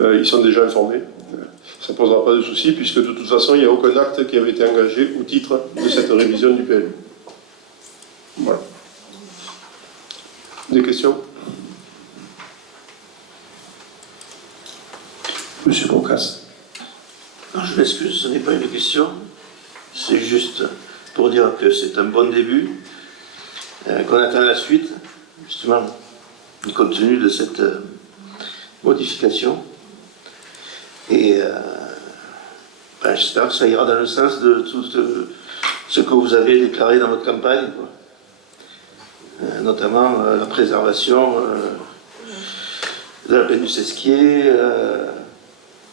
Ils sont déjà informés. Ça ne posera pas de souci, puisque de toute façon, il n'y a aucun acte qui avait été engagé au titre de cette révision du PLU. Voilà. Des questions? Monsieur Bocas. Non, je m'excuse, ce n'est pas une question. C'est juste pour dire que c'est un bon début, qu'on attend la suite, justement, compte tenu de cette modification. Et j'espère que ça ira dans le sens de tout ce que vous avez déclaré dans votre campagne, quoi. Notamment la préservation de la plaine du Sesquier,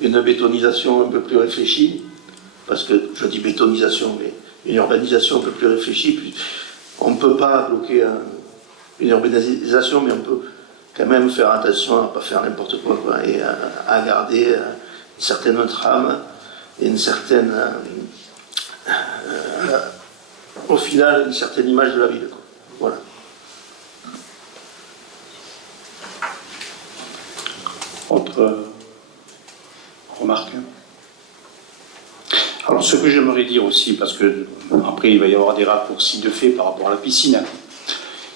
une bétonisation un peu plus réfléchie, parce que je dis bétonisation, mais une urbanisation un peu plus réfléchie. Puis on ne peut pas bloquer une urbanisation, mais on peut quand même faire attention à ne pas faire n'importe quoi, et à garder une certaine trame et une certaine, au final, une certaine image de la ville, quoi. Voilà. Autre remarque? Alors ce que j'aimerais dire aussi, parce que après il va y avoir des raccourcis de fait par rapport à la piscine,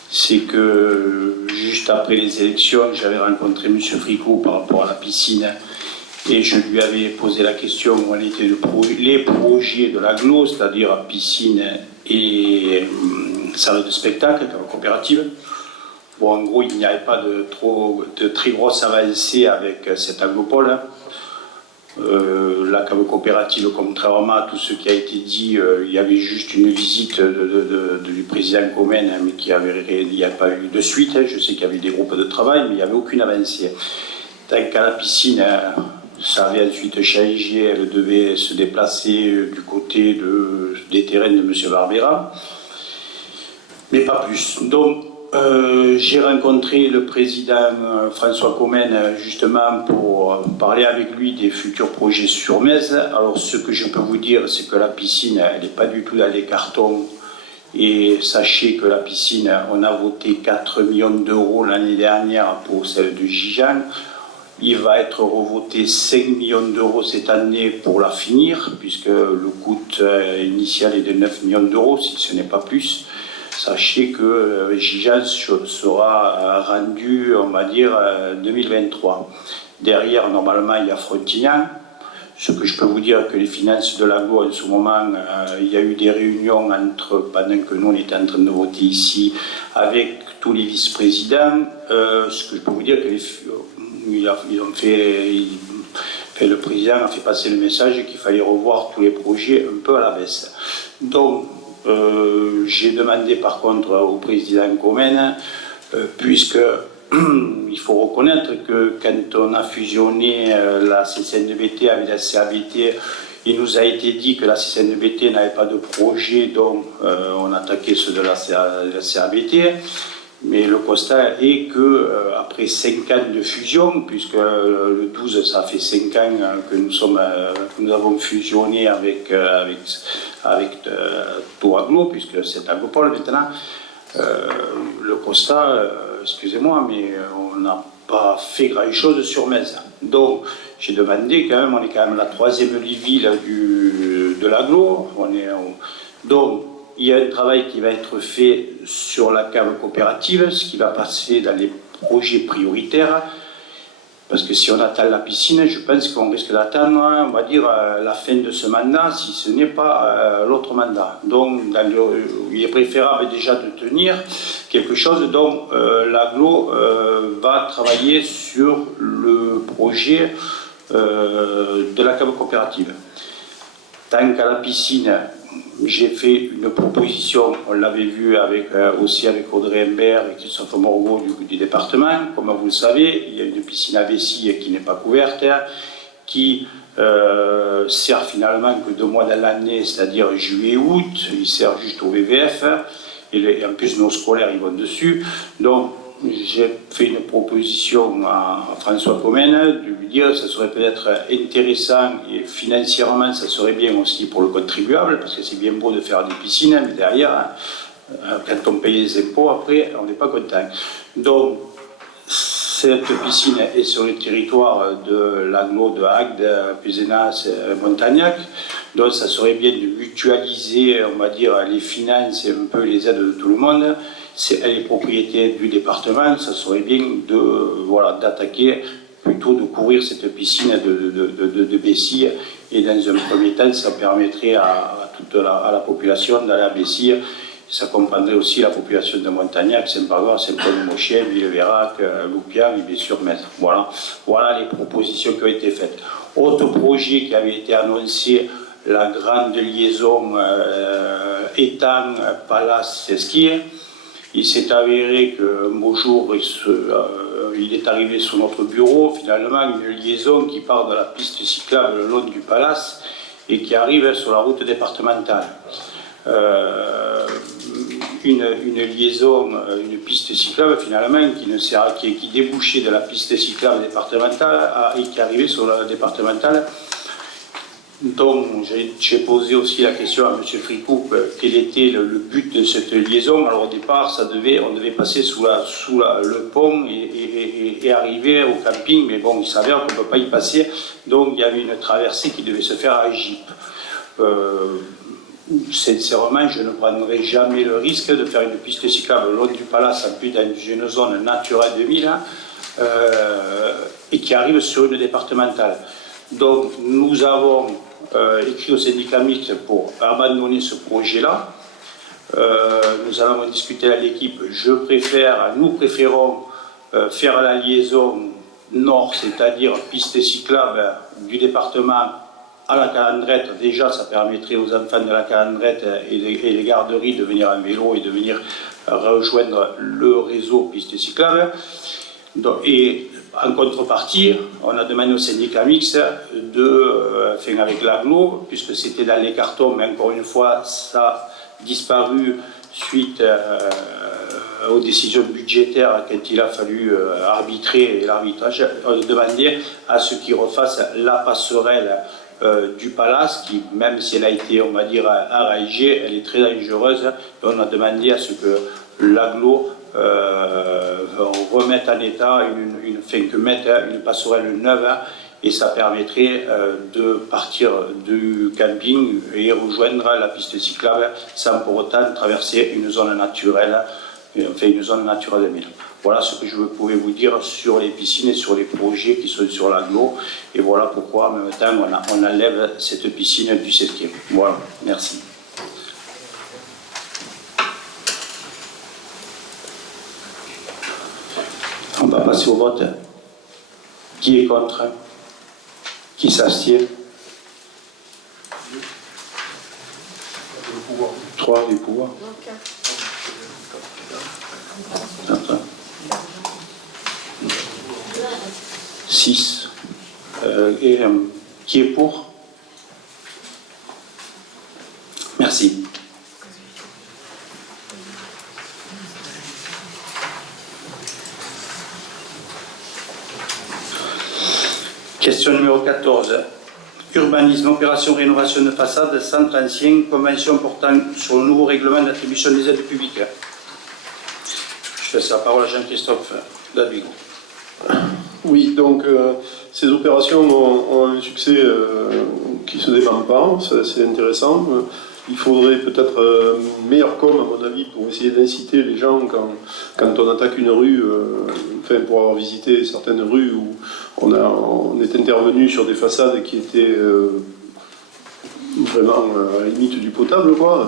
c'est que juste après les élections, j'avais rencontré M. Fricot par rapport à la piscine et je lui avais posé la question où en étaient les projets de l'agglo, c'est-à-dire piscine et salle de spectacle, coopérative. Bon, en gros, il n'y avait pas de très grosse avancée avec cette aglopole. La cave coopérative, contrairement à tout ce qui a été dit, il y avait juste une visite du président Comène, mais il n'y a pas eu de suite. Je sais qu'il y avait des groupes de travail, mais il n'y avait aucune avancée. Tant qu'à la piscine, ça avait ensuite changé, elle devait se déplacer du côté des terrains de M. Barbera, mais pas plus. Donc, j'ai rencontré le président François Comène justement pour parler avec lui des futurs projets sur Metz. Alors ce que je peux vous dire, c'est que la piscine, elle n'est pas du tout dans les cartons. Et sachez que la piscine, on a voté 4 millions d'euros l'année dernière pour celle de Gijan. Il va être revoté 5 millions d'euros cette année pour la finir, puisque le coût initial est de 9 millions d'euros, si ce n'est pas plus. Sachez que Gijan sera rendu, on va dire, 2023. Derrière, normalement, il y a Frontignan. Ce que je peux vous dire, que les finances de l'agglo, en ce moment, il y a eu des réunions pendant que nous, on était en train de voter ici, avec tous les vice-présidents. Ce que je peux vous dire, que le président a fait passer le message qu'il fallait revoir tous les projets un peu à la baisse. Donc, j'ai demandé par contre au président Comène, puisque il faut reconnaître que quand on a fusionné la CCNBT avec la CABT, il nous a été dit que la CCNBT n'avait pas de projet, donc on attaquait ceux de la CABT. Mais le constat est que après 5 ans de fusion, puisque le 12 ça fait 5 ans que nous avons fusionné avec Touraglo, puisque c'est Aglopole maintenant, le constat, excusez-moi, mais on n'a pas fait grand-chose sur Metz. Donc, j'ai demandé quand même, on est quand même la 3e ville de l'agglo. Donc, il y a un travail qui va être fait sur la cave coopérative, ce qui va passer dans les projets prioritaires. Parce que si on attend la piscine, je pense qu'on risque d'attendre, on va dire, la fin de ce mandat, si ce n'est pas l'autre mandat. Donc, il est préférable déjà de tenir quelque chose. Donc, l'agglo va travailler sur le projet de la cave coopérative. Tant qu'à la piscine, j'ai fait une proposition, on l'avait vu aussi avec Audrey Imbert et Christophe Morveau du département. Comme vous le savez, il y a une piscine à vessie qui n'est pas couverte, qui sert finalement que 2 mois dans l'année, c'est-à-dire juillet-août, il sert juste au VVF, et en plus nos scolaires ils vont dessus. Donc j'ai fait une proposition à François Comène de lui dire que ça serait peut-être intéressant et financièrement ça serait bien aussi pour le contribuable, parce que c'est bien beau de faire des piscines, mais derrière, quand on paye les impôts, après, on n'est pas content. Donc, cette piscine est sur le territoire de l'agglo de Agde, Pézenas, Montagnac. Donc, ça serait bien de mutualiser, on va dire, les finances et un peu les aides de tout le monde. Elle est propriété du département, ça serait bien d'attaquer, plutôt de couvrir cette piscine de Bessille. Et dans un premier temps, ça permettrait à toute la population d'aller à Bessille. Ça comprendrait aussi la population de Montagnac, Saint-Pagor, Saint-Paul-de-Mochien, Villeverac, Loupian et bien sûr Metz. Voilà les propositions qui ont été faites. Autre projet qui avait été annoncé, la grande liaison étang Palace-Ski. Il s'est avéré qu'un beau jour, il est arrivé sur notre bureau, finalement, une liaison qui part de la piste cyclable le long du Palace et qui arrive sur la route départementale. Une liaison, une piste cyclable finalement qui débouchait de la piste cyclable départementale et qui arrivait sur la départementale. Donc j'ai posé aussi la question à M. Fricoupe, quel était le but de cette liaison. Alors au départ, on devait passer sous le pont et arriver au camping, mais bon, il s'avère qu'on ne peut pas y passer, donc il y avait une traversée qui devait se faire à Jeep. Sincèrement, je ne prendrai jamais le risque de faire une piste cyclable le long du Palace, en plus dans une zone Natura 2000, et qui arrive sur une départementale. Donc nous avons écrit au syndicat mixte pour abandonner ce projet-là. Nous allons en discuter à l'équipe. Nous préférons faire la liaison nord, c'est-à-dire piste cyclable du département à la Calandrette. Déjà, ça permettrait aux enfants de la Calandrette et les garderies de venir en vélo et de venir rejoindre le réseau piste cyclable. Et en contrepartie, on a demandé au syndicat mixte avec l'agglo, puisque c'était dans les cartons, mais encore une fois, ça a disparu suite aux décisions budgétaires quand il a fallu arbitrer, et l'arbitrage demandait à ce qu'ils refassent la passerelle du Palace, qui, même si elle a été, on va dire, enraillée, elle est très dangereuse. Et on a demandé à ce que l'agglo remette en état, que mette une passerelle neuve, et ça permettrait de partir du camping et rejoindre la piste cyclable sans pour autant traverser une zone naturelle, une zone Natura 2000. Voilà ce que je pouvais vous dire sur les piscines et sur les projets qui sont sur l'agglo. Et voilà pourquoi en même temps on enlève cette piscine du CESCI. Voilà, merci. On va passer au vote. Qui est contre? Qui s'abstient? 3 du pouvoir. 6. Qui est pour? Merci. Question numéro 14. Urbanisme, opération rénovation de façade, centre ancien, convention portant sur le nouveau règlement d'attribution des aides publiques. Je laisse la parole à Jean-Christophe David. Oui, donc ces opérations ont un succès qui ne se dément pas, c'est intéressant. Il faudrait peut-être meilleur com, à mon avis, pour essayer d'inciter les gens quand on attaque une rue, enfin pour avoir visité certaines rues où on est intervenu sur des façades qui étaient vraiment à la limite du potable, quoi.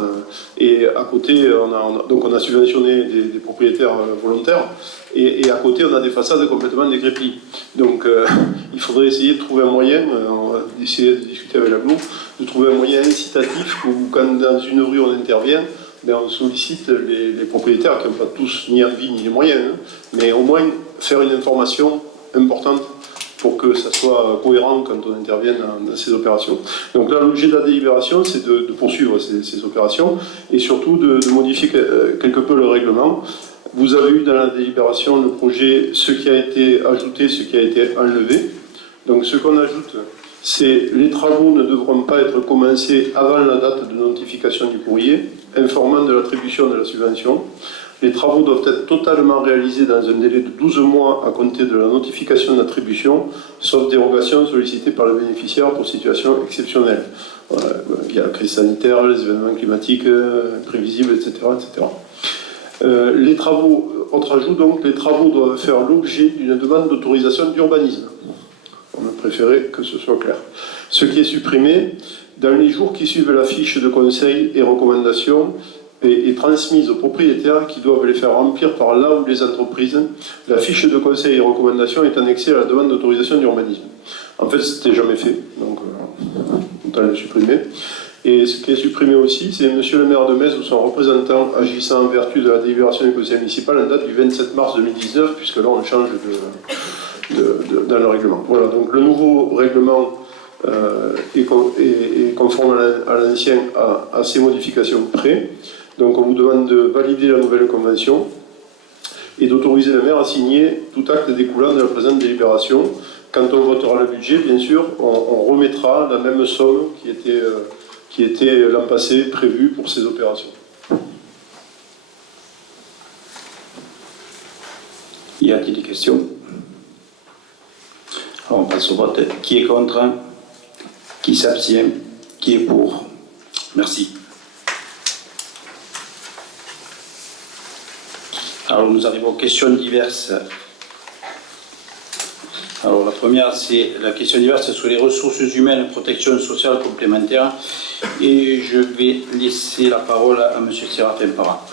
Et à côté, on a subventionné des propriétaires volontaires, et à côté, on a des façades complètement décrépies. Donc, il faudrait essayer de trouver un moyen, on va essayer de discuter avec l'AGLO, de trouver un moyen incitatif où, quand dans une rue on intervient, ben, on sollicite les propriétaires qui n'ont pas tous ni envie ni les moyens, hein, mais au moins faire une information importante pour que ça soit cohérent quand on intervient dans ces opérations. Donc là, l'objet de la délibération, c'est de poursuivre ces opérations et surtout de modifier quelque peu le règlement. Vous avez eu dans la délibération le projet, ce qui a été ajouté, ce qui a été enlevé. Donc ce qu'on ajoute, c'est les travaux ne devront pas être commencés avant la date de notification du courrier, informant de l'attribution de la subvention. Les travaux doivent être totalement réalisés dans un délai de 12 mois à compter de la notification d'attribution, sauf dérogation sollicitée par le bénéficiaire pour situation exceptionnelle. Il y a la crise sanitaire, les événements climatiques prévisibles, etc. etc. Les travaux, autre ajout donc, les travaux doivent faire l'objet d'une demande d'autorisation d'urbanisme. On a préféré que ce soit clair. Ce qui est supprimé, dans les jours qui suivent la fiche de conseil et recommandations, est transmise aux propriétaires qui doivent les faire remplir par là ou les entreprises. La fiche de conseil et recommandations est annexée à la demande d'autorisation d'urbanisme. En fait, c'était jamais fait, donc autant le supprimer. Et ce qui est supprimé aussi, c'est Monsieur le maire de Metz ou son représentant agissant en vertu de la délibération du conseil municipal en date du 27 mars 2019, puisque là on change dans le règlement. Voilà, donc le nouveau règlement est conforme à l'ancien à ces modifications près. Donc on vous demande de valider la nouvelle convention et d'autoriser le maire à signer tout acte découlant de la présente délibération. Quand on votera le budget, bien sûr, on remettra la même somme qui était l'an passé prévue pour ces opérations. Y a-t-il des questions? Alors on passe au vote. Qui est contre? Qui s'abstient? Qui est pour? Merci. Alors nous arrivons aux questions diverses. Alors la première, c'est la question diverse sur les ressources humaines et protection sociale complémentaire. Et je vais laisser la parole à M. Séraphin Parra.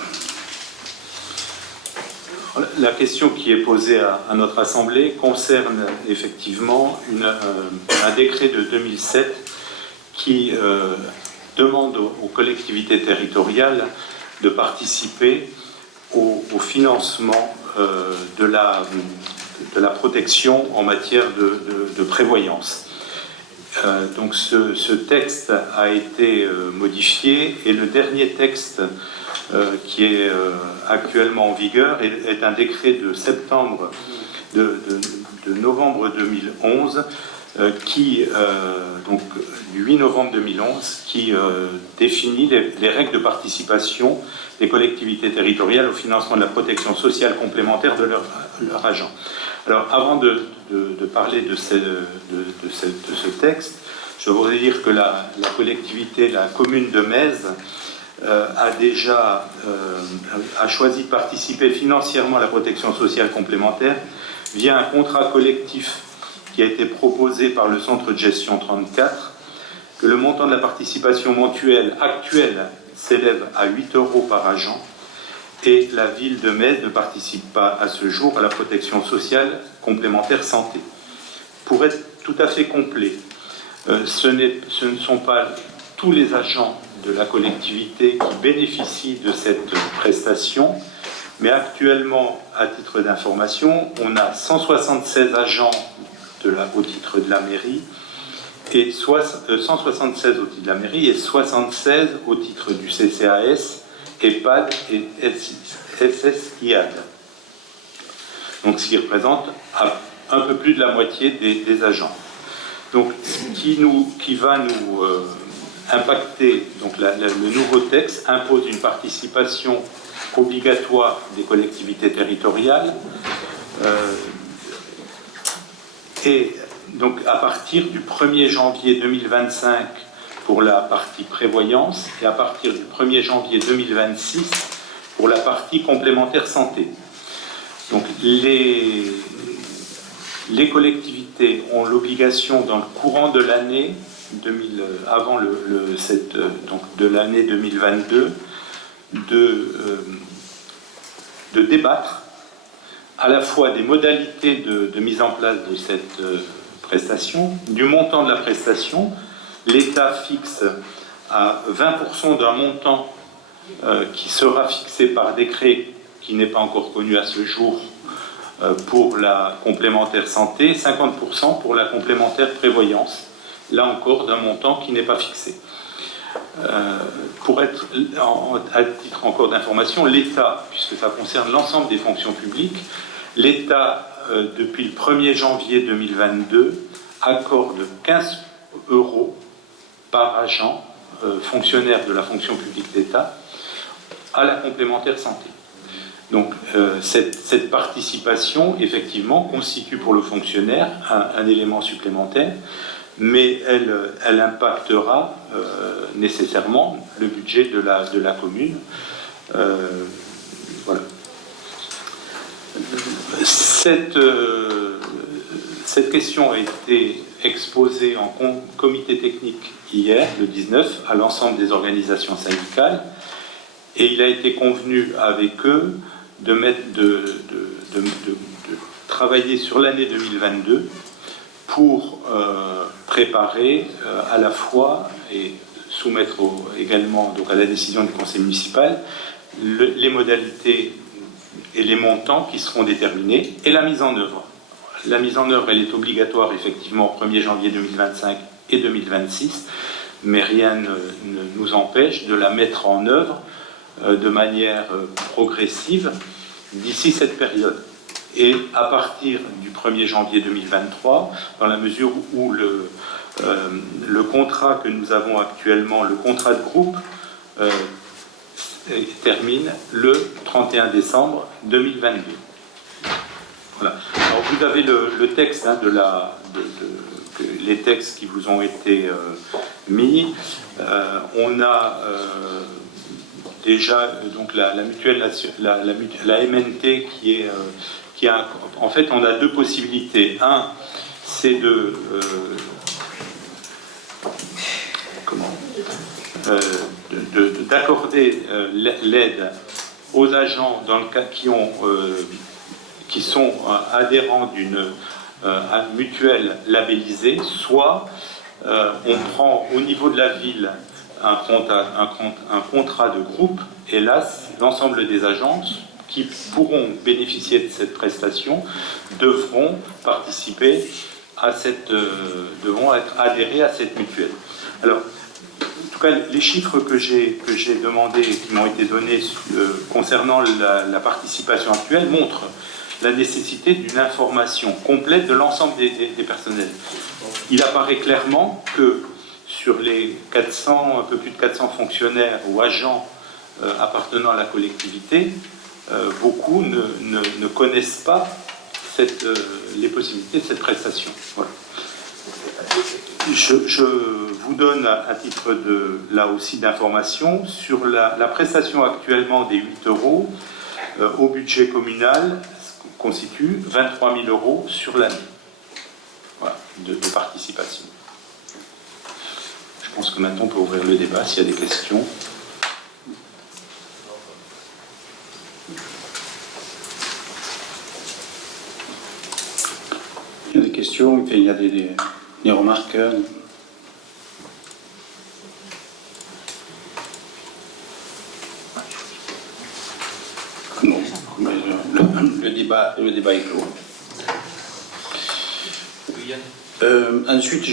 La question qui est posée à notre Assemblée concerne effectivement un décret de 2007 qui demande aux collectivités territoriales de participer au financement de la protection en matière de prévoyance. Donc ce texte a été modifié et le dernier texte qui est actuellement en vigueur est un décret de novembre 2011 donc du 8 novembre 2011 qui définit les règles de participation des collectivités territoriales au financement de la protection sociale complémentaire de leurs agents. Alors avant de parler de ce texte, je voudrais dire que la commune de Metz a choisi de participer financièrement à la protection sociale complémentaire via un contrat collectif qui a été proposé par le centre de gestion 34, que le montant de la participation mensuelle actuelle s'élève à 8 € par agent, et la ville de Metz ne participe pas à ce jour à la protection sociale complémentaire santé. Pour être tout à fait complet, ce ne sont pas tous les agents de la collectivité qui bénéficient de cette prestation, mais actuellement, à titre d'information, on a 176 agents au titre de la mairie, et 176 au titre de la mairie et 76 au titre du CCAS, EHPAD et SSIAD. Donc ce qui représente un peu plus de la moitié des agents. Donc ce qui va nous donc le nouveau texte impose une participation obligatoire des collectivités territoriales et donc à partir du 1er janvier 2025 pour la partie prévoyance et à partir du 1er janvier 2026 pour la partie complémentaire santé. Donc les collectivités ont l'obligation dans le courant de l'année avant de l'année 2022 de débattre à la fois des modalités de mise en place de cette prestation, du montant de la prestation. L'État fixe à 20% d'un montant qui sera fixé par décret qui n'est pas encore connu à ce jour pour la complémentaire santé, 50% pour la complémentaire prévoyance, là encore d'un montant qui n'est pas fixé. Pour être, à titre encore d'information, l'État, puisque ça concerne l'ensemble des fonctions publiques, l'État, depuis le 1er janvier 2022, accorde 15 € par agent fonctionnaire de la fonction publique d'État à la complémentaire santé. Donc cette participation, effectivement, constitue pour le fonctionnaire un élément supplémentaire, mais elle impactera nécessairement le budget de la commune. Voilà. Cette question a été exposée en comité technique hier, le 19, à l'ensemble des organisations syndicales, et il a été convenu avec eux de travailler sur l'année 2022 pour préparer à la fois et soumettre également donc à la décision du conseil municipal les modalités et les montants qui seront déterminés et la mise en œuvre. La mise en œuvre, elle est obligatoire effectivement au 1er janvier 2025 et 2026, mais rien ne nous empêche de la mettre en œuvre de manière progressive d'ici cette période. Et à partir du 1er janvier 2023, dans la mesure où le contrat que nous avons actuellement, le contrat de groupe, termine le 31 décembre 2022. Voilà. Alors vous avez le texte les textes qui vous ont été mis. On a déjà donc la mutuelle, la MNT qui a, en fait, on a deux possibilités. Un, c'est d'accorder l'aide aux agents dans le cas qui sont adhérents d'une mutuelle labellisée, soit on prend au niveau de la ville un contrat de groupe, et là, l'ensemble des agences qui pourront bénéficier de cette prestation devront participer à devront être adhérés à cette mutuelle. Alors, en tout cas, les chiffres que j'ai demandés et qui m'ont été donnés concernant la participation actuelle montrent la nécessité d'une information complète de l'ensemble des personnels. Il apparaît clairement que sur les 400, un peu plus de 400 fonctionnaires ou agents appartenant à la collectivité, beaucoup ne connaissent pas les possibilités de cette prestation. Voilà. Je vous donne à titre là aussi d'information sur la prestation actuellement des 8 € au budget communal constitue 23 000 € sur l'année, voilà, de participation. Je pense que maintenant on peut ouvrir le débat s'il y a des questions. Il y a des questions, il y a des remarques. Non, le débat est clos. Ensuite,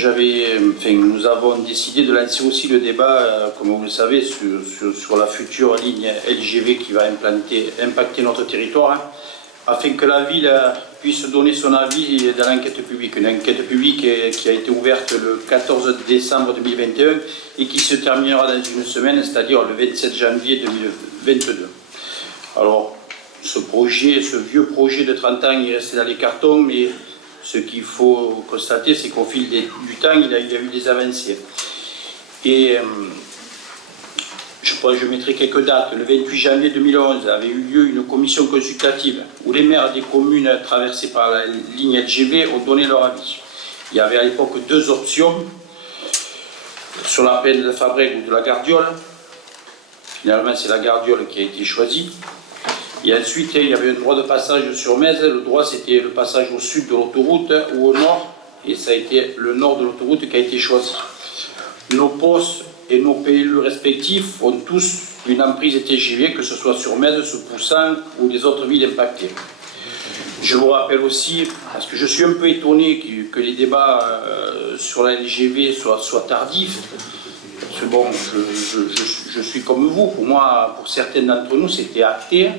nous avons décidé de lancer aussi le débat, comme vous le savez, sur la future ligne LGV qui va impacter notre territoire. afin que la ville puisse donner son avis dans l'enquête publique. Une enquête publique qui a été ouverte le 14 décembre 2021 et qui se terminera dans une semaine, c'est-à-dire le 27 janvier 2022. Alors, ce vieux projet de 30 ans, il est resté dans les cartons, mais ce qu'il faut constater, c'est qu'au fil du temps, il y a eu des avancées. Et je mettrai quelques dates. Le 28 janvier 2011 avait eu lieu une commission consultative où les maires des communes traversées par la ligne LGV ont donné leur avis. Il y avait à l'époque 2 options sur la plaine de Fabrègue ou de la Gardiole. Finalement, c'est la Gardiole qui a été choisie. Et ensuite, il y avait un droit de passage sur Metz. Le droit, c'était le passage au sud de l'autoroute ou au nord. Et ça a été le nord de l'autoroute qui a été choisi. Nos postes et nos PLU respectifs ont tous une emprise TGV, que ce soit sur Metz, sur Poussin ou les autres villes impactées. Je vous rappelle aussi, parce que je suis un peu étonné que les débats sur la LGV soient tardifs. Parce que bon, je suis comme vous. Pour moi, pour certains d'entre nous, c'était acté.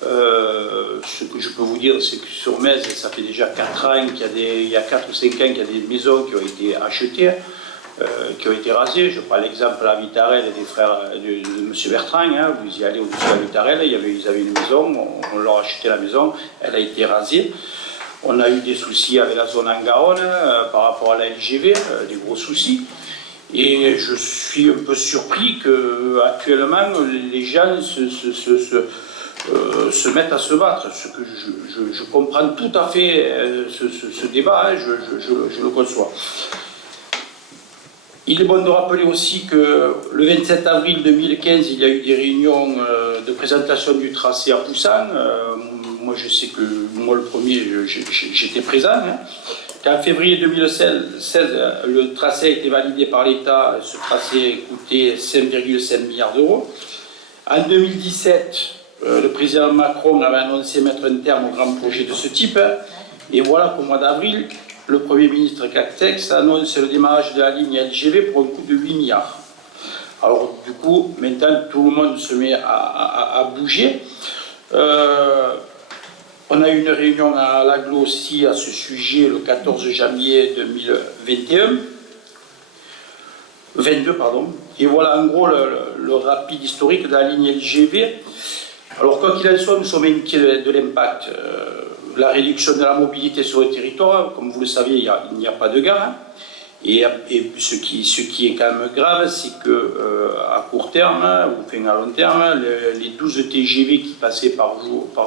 Ce que je peux vous dire, c'est que sur Metz, ça fait déjà 4 ans il y a 4 ou 5 ans qu'il y a des maisons qui ont été achetées, qui ont été rasées. Je prends l'exemple à Vitarel des frères de M. Bertrand. Hein, vous y allez au-dessus à Vitarel, ils avaient une maison, on leur a acheté la maison, elle a été rasée. On a eu des soucis avec la zone en Garonne par rapport à la LGV, des gros soucis. Et je suis un peu surpris qu'actuellement les gens se mettent à se battre. Ce que je comprends tout à fait ce débat, hein, je le conçois. Il est bon de rappeler aussi que le 27 avril 2015, il y a eu des réunions de présentation du tracé à Poussin. Moi, je sais que moi, le premier, j'étais présent. Hein. En février 2016, le tracé a été validé par l'État. Ce tracé coûtait 5,5 milliards d'euros. En 2017, le président Macron avait annoncé mettre un terme au grand projet de ce type. Et voilà qu'au mois d'avril, le Premier ministre Castex annonce le démarrage de la ligne LGV pour un coût de 8 milliards. Alors du coup, maintenant, tout le monde se met à bouger. On a eu une réunion à l'Aglo aussi à ce sujet le 14 janvier 2022, pardon. Et voilà en gros le rapide historique de la ligne LGV. Alors quoi qu'il en soit, nous sommes inquiets de l'impact. La réduction de la mobilité sur le territoire, comme vous le savez, il n'y a pas de gare. Hein. Et ce qui est quand même grave, c'est qu'à court terme, ou enfin à long terme, les 12 TGV qui passaient par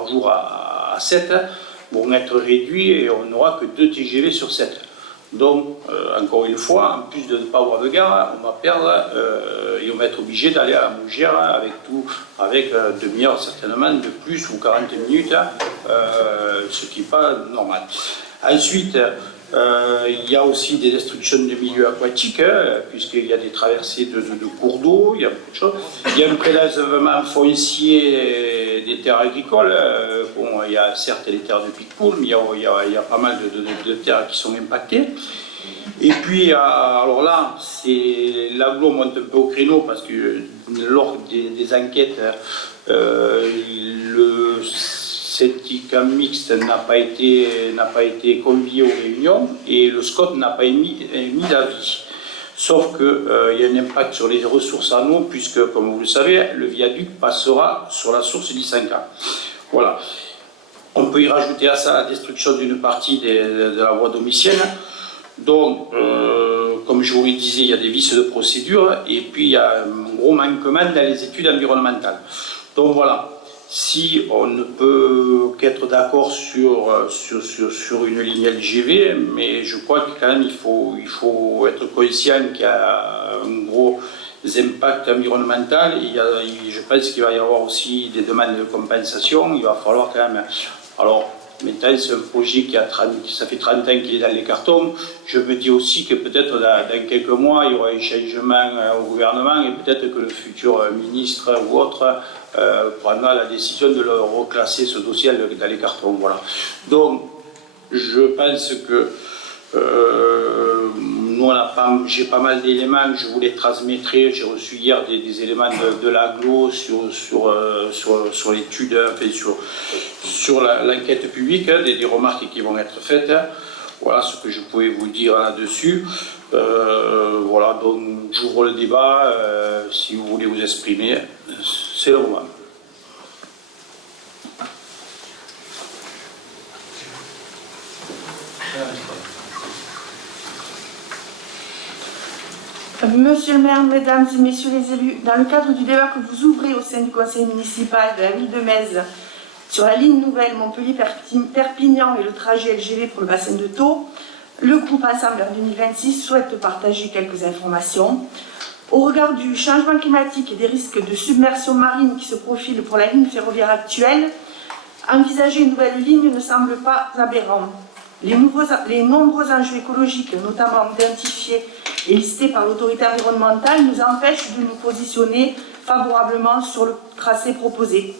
jour à 7 vont être réduits et on n'aura que 2 TGV sur 7. Donc, encore une fois, en plus de ne pas avoir de gare, on va perdre et on va être obligé d'aller à la Mougère avec demi-heure certainement de plus ou 40 minutes, ce qui n'est pas normal. Ensuite, il y a aussi des destructions de milieux aquatiques, puisqu'il y a des traversées de cours d'eau, il y a beaucoup de choses. Il y a un prélèvement foncier des terres agricoles. Bon, il y a certes les terres de Picpoul, mais il y a pas mal de terres qui sont impactées. Et puis, alors là, l'aglo monte un peu au créneau parce que lors des enquêtes, le syndicat mixte n'a pas été convié aux réunions et le SCOT n'a pas émis d'avis. Sauf qu'il y a un impact sur les ressources en eau, puisque, comme vous le savez, le viaduc passera sur la source d'Issanca. Voilà. On peut y rajouter à ça la destruction d'une partie de la voie domicienne. Donc, comme je vous le disais, il y a des vices de procédure et puis il y a un gros manquement dans les études environnementales. Donc voilà. Si on ne peut qu'être d'accord sur une ligne LGV, mais je crois que quand même il faut être conscient qu'il y a un gros impact environnemental. Je pense qu'il va y avoir aussi des demandes de compensation. Il va falloir quand même. Alors maintenant c'est un projet ça fait 30 ans qu'il est dans les cartons. Je me dis aussi que peut-être dans quelques mois il y aura un changement au gouvernement et peut-être que le futur ministre ou autre prendra la décision de le reclasser ce dossier dans les cartons. Voilà. Donc, je pense que nous, j'ai pas mal d'éléments que je voulais transmettre. J'ai reçu hier des éléments de l'aglo sur l'étude, enfin, sur l'enquête publique, des remarques qui vont être faites. Voilà ce que je pouvais vous dire là-dessus. Voilà, donc j'ouvre le débat. Si vous voulez vous exprimer, c'est le moment. Monsieur le maire, mesdames et messieurs les élus, dans le cadre du débat que vous ouvrez au sein du conseil municipal de la ville de Metz sur la ligne nouvelle Montpellier-Perpignan et le trajet LGV pour le bassin de Thau, le groupe Ensemble 2026 souhaite partager quelques informations. Au regard du changement climatique et des risques de submersion marine qui se profilent pour la ligne ferroviaire actuelle, envisager une nouvelle ligne ne semble pas aberrant. Les nombreux enjeux écologiques, notamment identifiés et listés par l'autorité environnementale, nous empêchent de nous positionner favorablement sur le tracé proposé.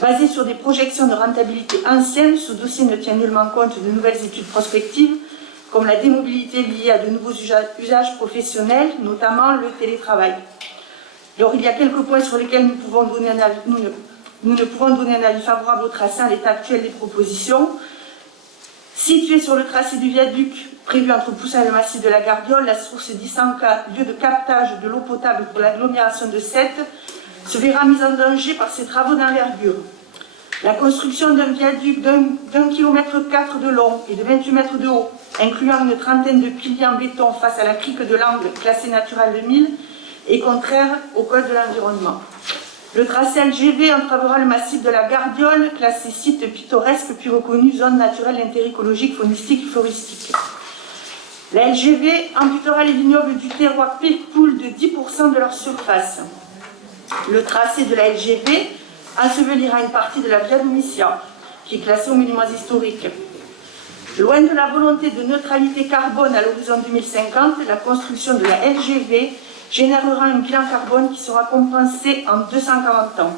Basé sur des projections de rentabilité anciennes, ce dossier ne tient nullement compte de nouvelles études prospectives, comme la démobilité liée à de nouveaux usages professionnels, notamment le télétravail. Alors, il y a quelques points sur lesquels nous ne pouvons donner un avis favorable au tracé en l'état actuel des propositions. Située sur le tracé du viaduc prévu entre Poussin et le massif de la Gardiole, la source d'Issanca, lieu de captage de l'eau potable pour l'agglomération de Sète, se verra mise en danger par ces travaux d'envergure. La construction d'un viaduc d'1,4 km de long et de 28 mètres de haut, incluant une trentaine de piliers en béton face à la crique de l'Angle classée naturelle 2000, est contraire au code de l'environnement. Le tracé LGV entravera le massif de la Gardiole, classé site pittoresque puis reconnu zone naturelle d'intérêt écologique, faunistique et floristique. La LGV amputera les vignobles du terroir Picpoul de 10% de leur surface. Le tracé de la LGV ensevelira une partie de la Via Domitia, qui est classée aux monuments historiques. Loin de la volonté de neutralité carbone à l'horizon 2050, la construction de la LGV générera un bilan carbone qui sera compensé en 240 ans.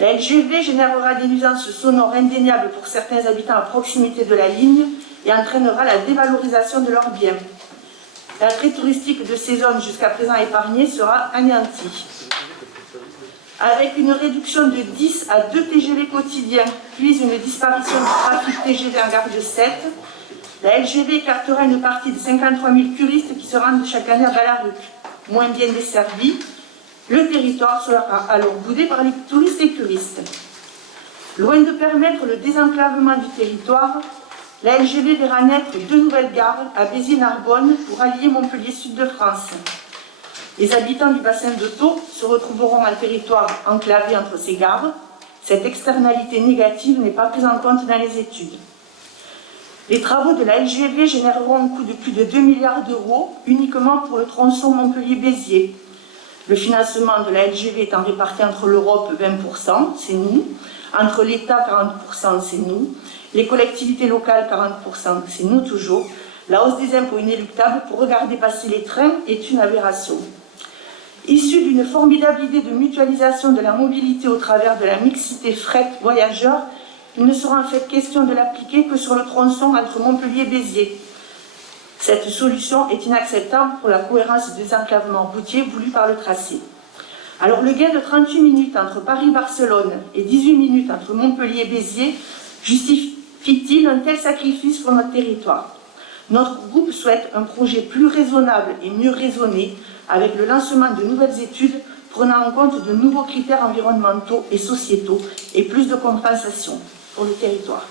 La LGV générera des nuisances sonores indéniables pour certains habitants à proximité de la ligne et entraînera la dévalorisation de leurs biens. L'attrait touristique de ces zones jusqu'à présent épargnées sera anéanti. Avec une réduction de 10 à 2 TGV quotidiens, puis une disparition du trafic TGV en gare de Sète, la LGV écartera une partie des 53 000 curistes qui se rendent chaque année à Balaruc. Moins bien desservi, le territoire sera alors boudé par les touristes et curistes. Loin de permettre le désenclavement du territoire, la LGV verra naître 2 nouvelles gares à Béziers-Narbonne pour allier Montpellier Sud de France. Les habitants du bassin de Thau se retrouveront en territoire enclavé entre ces gares. Cette externalité négative n'est pas prise en compte dans les études. Les travaux de la LGV généreront un coût de plus de 2 milliards d'euros uniquement pour le tronçon Montpellier-Béziers. Le financement de la LGV étant réparti entre l'Europe 20%, c'est nous, entre l'État 40%, c'est nous, les collectivités locales 40%, c'est nous toujours. La hausse des impôts inéluctable pour regarder passer les trains est une aberration. Issu d'une formidable idée de mutualisation de la mobilité au travers de la mixité fret-voyageurs, il ne sera en fait question de l'appliquer que sur le tronçon entre Montpellier et Béziers. Cette solution est inacceptable pour la cohérence du désenclavement routier voulu par le tracé. Alors le gain de 38 minutes entre Paris-Barcelone et 18 minutes entre Montpellier et Béziers justifie-t-il un tel sacrifice pour notre territoire? Notre groupe souhaite un projet plus raisonnable et mieux raisonné avec le lancement de nouvelles études prenant en compte de nouveaux critères environnementaux et sociétaux et plus de compensation pour le territoire.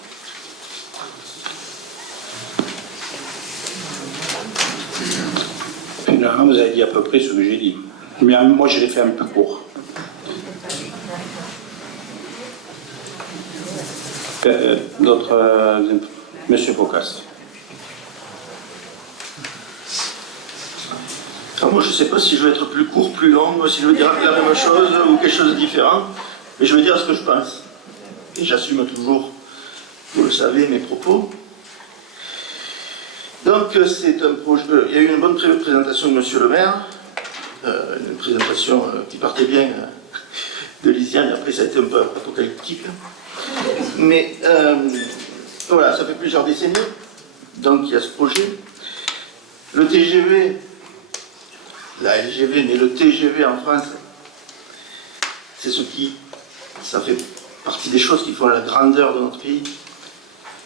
Finalement, vous avez dit à peu près ce que j'ai dit. Mais moi, je l'ai fait un peu court. D'autres... Monsieur Focas. Alors moi, je ne sais pas si je vais être plus court, plus long, si je veux dire la même chose ou quelque chose de différent, mais je vais dire ce que je pense. Et j'assume toujours, vous le savez, mes propos. Donc, c'est un projet. Il y a eu une bonne présentation de Monsieur le maire, une présentation qui partait bien de Lisiane, et après ça a été un peu apocalyptique. Mais voilà, ça fait plusieurs décennies, donc il y a ce projet. Le TGV, la LGV, mais le TGV en France, ça fait partie des choses qui font la grandeur de notre pays,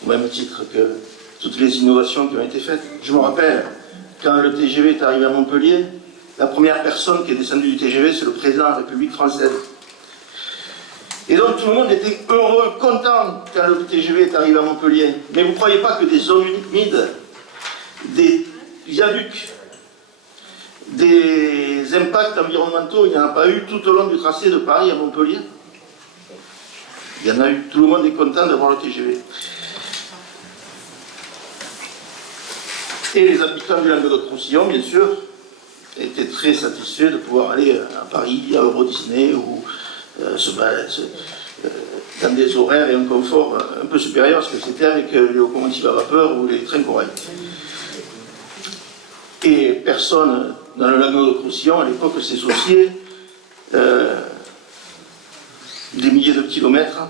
au même titre que toutes les innovations qui ont été faites. Je me rappelle, quand le TGV est arrivé à Montpellier, la première personne qui est descendue du TGV, c'est le président de la République française. Et donc tout le monde était heureux, content quand le TGV est arrivé à Montpellier. Mais vous ne croyez pas que des zones humides, des viaducs, des impacts environnementaux, il n'y en a pas eu tout au long du tracé de Paris à Montpellier? Il y en a eu. Tout le monde est content d'avoir le TGV. Et les habitants du Languedoc-Roussillon, bien sûr, étaient très satisfaits de pouvoir aller à Paris, à Euro Disney, ou dans des horaires et un confort un peu supérieur à ce que c'était avec les locomotives à vapeur ou les trains corails. Et personne dans le Languedoc-Roussillon à l'époque s'est soucié des milliers de kilomètres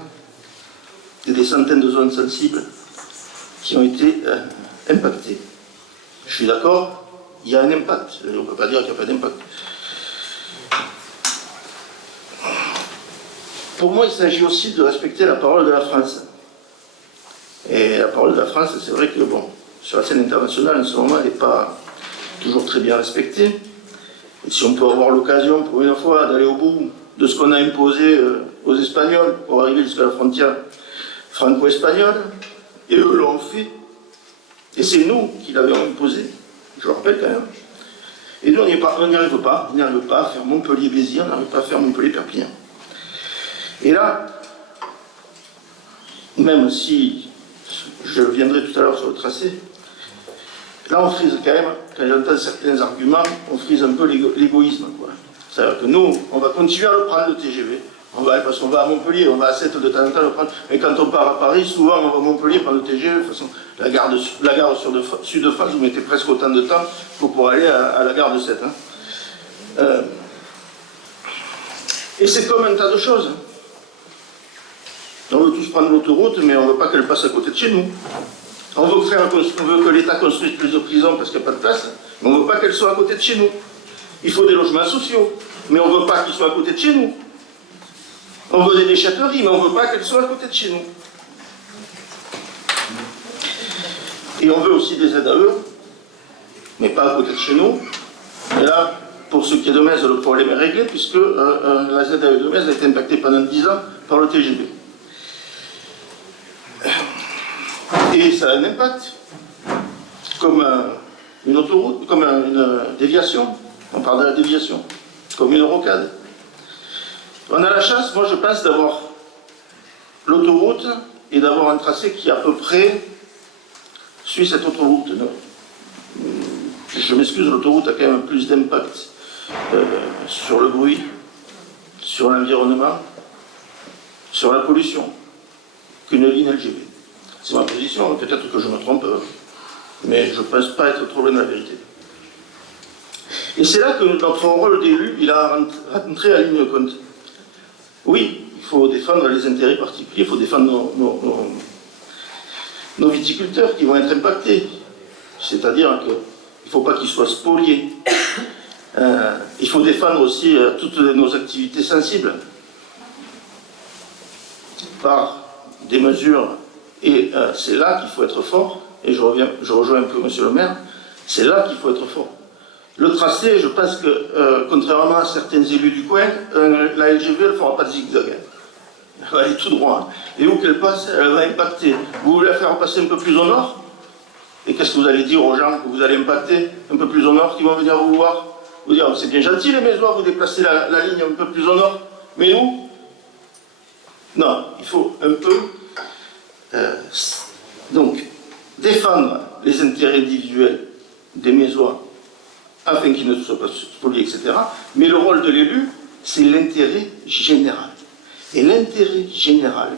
et des centaines de zones sensibles qui ont été impactées. Je suis d'accord, il y a un impact, on ne peut pas dire qu'il n'y a pas d'impact. Pour moi, il s'agit aussi de respecter la parole de la France. Et la parole de la France, c'est vrai que, bon, sur la scène internationale, en ce moment, elle n'est pas toujours très bien respectée. Et si on peut avoir l'occasion, pour une fois, d'aller au bout de ce qu'on a imposé aux Espagnols pour arriver jusqu'à la frontière franco-espagnole, et eux l'ont fait, et c'est nous qui l'avions imposé, je le rappelle quand même. Et nous, on n'y arrive pas à faire Montpellier-Béziers, on n'arrive pas à faire Montpellier-Perpignan. Et là, même si je viendrai tout à l'heure sur le tracé, là on frise quand même, quand j'entends certains arguments, on frise un peu l'égoïsme. C'est-à-dire que nous, on va continuer à le prendre le TGV, parce qu'on va à Montpellier, on va à 7 de temps en temps le prendre, mais quand on part à Paris, souvent on va à Montpellier prendre le TGV, de toute façon, la gare sud de France, vous mettez presque autant de temps pour aller à la gare de 7. Et c'est comme un tas de choses. On veut tous prendre l'autoroute, mais on ne veut pas qu'elle passe à côté de chez nous. On veut que l'État construise plus de prisons parce qu'il n'y a pas de place, mais on ne veut pas qu'elle soit à côté de chez nous. Il faut des logements sociaux, mais on ne veut pas qu'ils soient à côté de chez nous. On veut des déchetteries, mais on ne veut pas qu'elles soient à côté de chez nous. Et on veut aussi des aides à eux, mais pas à côté de chez nous. Et là, pour ce qui est de Metz, le problème est réglé, puisque la ZAE de Metz a été impactée pendant 10 ans par le TGV. Et ça a un impact, comme une autoroute, comme une déviation. On parle de la déviation, comme une rocade. On a la chance, moi je pense, d'avoir l'autoroute et d'avoir un tracé qui à peu près suit cette autoroute. Je m'excuse, l'autoroute a quand même plus d'impact sur le bruit, sur l'environnement, sur la pollution, qu'une ligne LGV. C'est ma position, peut-être que je me trompe, mais je ne pense pas être trop loin de la vérité. Et c'est là que notre rôle d'élu, il a rentré à ligne de compte. Oui, il faut défendre les intérêts particuliers, il faut défendre nos viticulteurs qui vont être impactés. C'est-à-dire qu'il ne faut pas qu'ils soient spoliés. Il faut défendre aussi toutes nos activités sensibles par des mesures. Et c'est là qu'il faut être fort, et je rejoins un peu monsieur le maire, c'est là qu'il faut être fort. Le tracé, je pense que, contrairement à certains élus du coin, la LGV, elle ne fera pas de zigzag. Elle va aller tout droit. Et où qu'elle passe, elle va impacter. Vous voulez la faire passer un peu plus au nord? Et qu'est-ce que vous allez dire aux gens que vous allez impacter un peu plus au nord, qui vont venir vous voir? Vous dire, c'est bien gentil les Mésois, vous déplacez la ligne un peu plus au nord, mais nous? Non, il faut un peu... donc, défendre les intérêts individuels des Mésois afin qu'ils ne soient pas spoliés, etc. Mais le rôle de l'élu, c'est l'intérêt général. Et l'intérêt général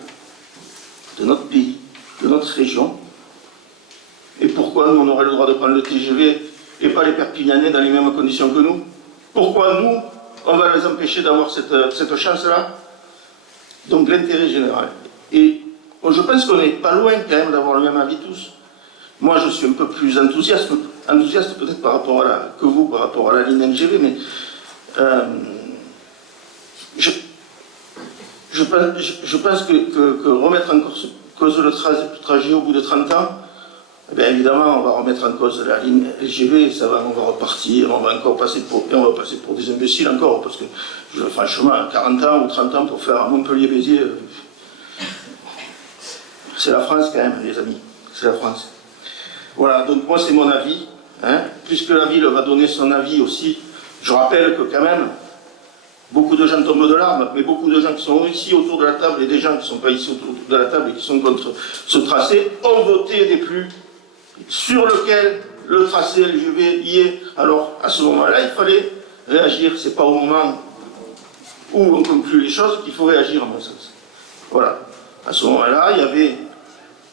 de notre pays, de notre région, et pourquoi nous, on aurait le droit de prendre le TGV et pas les Perpignanais dans les mêmes conditions que nous? Pourquoi nous, on va les empêcher d'avoir cette chance-là? Donc l'intérêt général. Et je pense qu'on n'est pas loin quand même d'avoir le même avis tous. Moi, je suis un peu plus enthousiaste enthousiaste peut-être par rapport à par rapport à la ligne NGV, mais je pense que remettre en cause le trajet au bout de 30 ans, eh bien évidemment, on va remettre en cause la ligne LGV, on va repartir, on va passer pour des imbéciles encore, parce que franchement, 40 ans ou 30 ans pour faire Montpellier-Béziers, c'est la France quand même, les amis, c'est la France. Voilà, donc moi c'est mon avis, hein. Puisque la ville va donner son avis aussi, je rappelle que quand même, beaucoup de gens tombent de larmes, mais beaucoup de gens qui sont ici autour de la table et des gens qui ne sont pas ici autour de la table et qui sont contre ce tracé ont voté des plus sur lequel le tracé LGV y est. Alors, à ce moment-là, il fallait réagir. C'est pas au moment où on conclut les choses qu'il faut réagir, à mon sens. Voilà. À ce moment-là, il y avait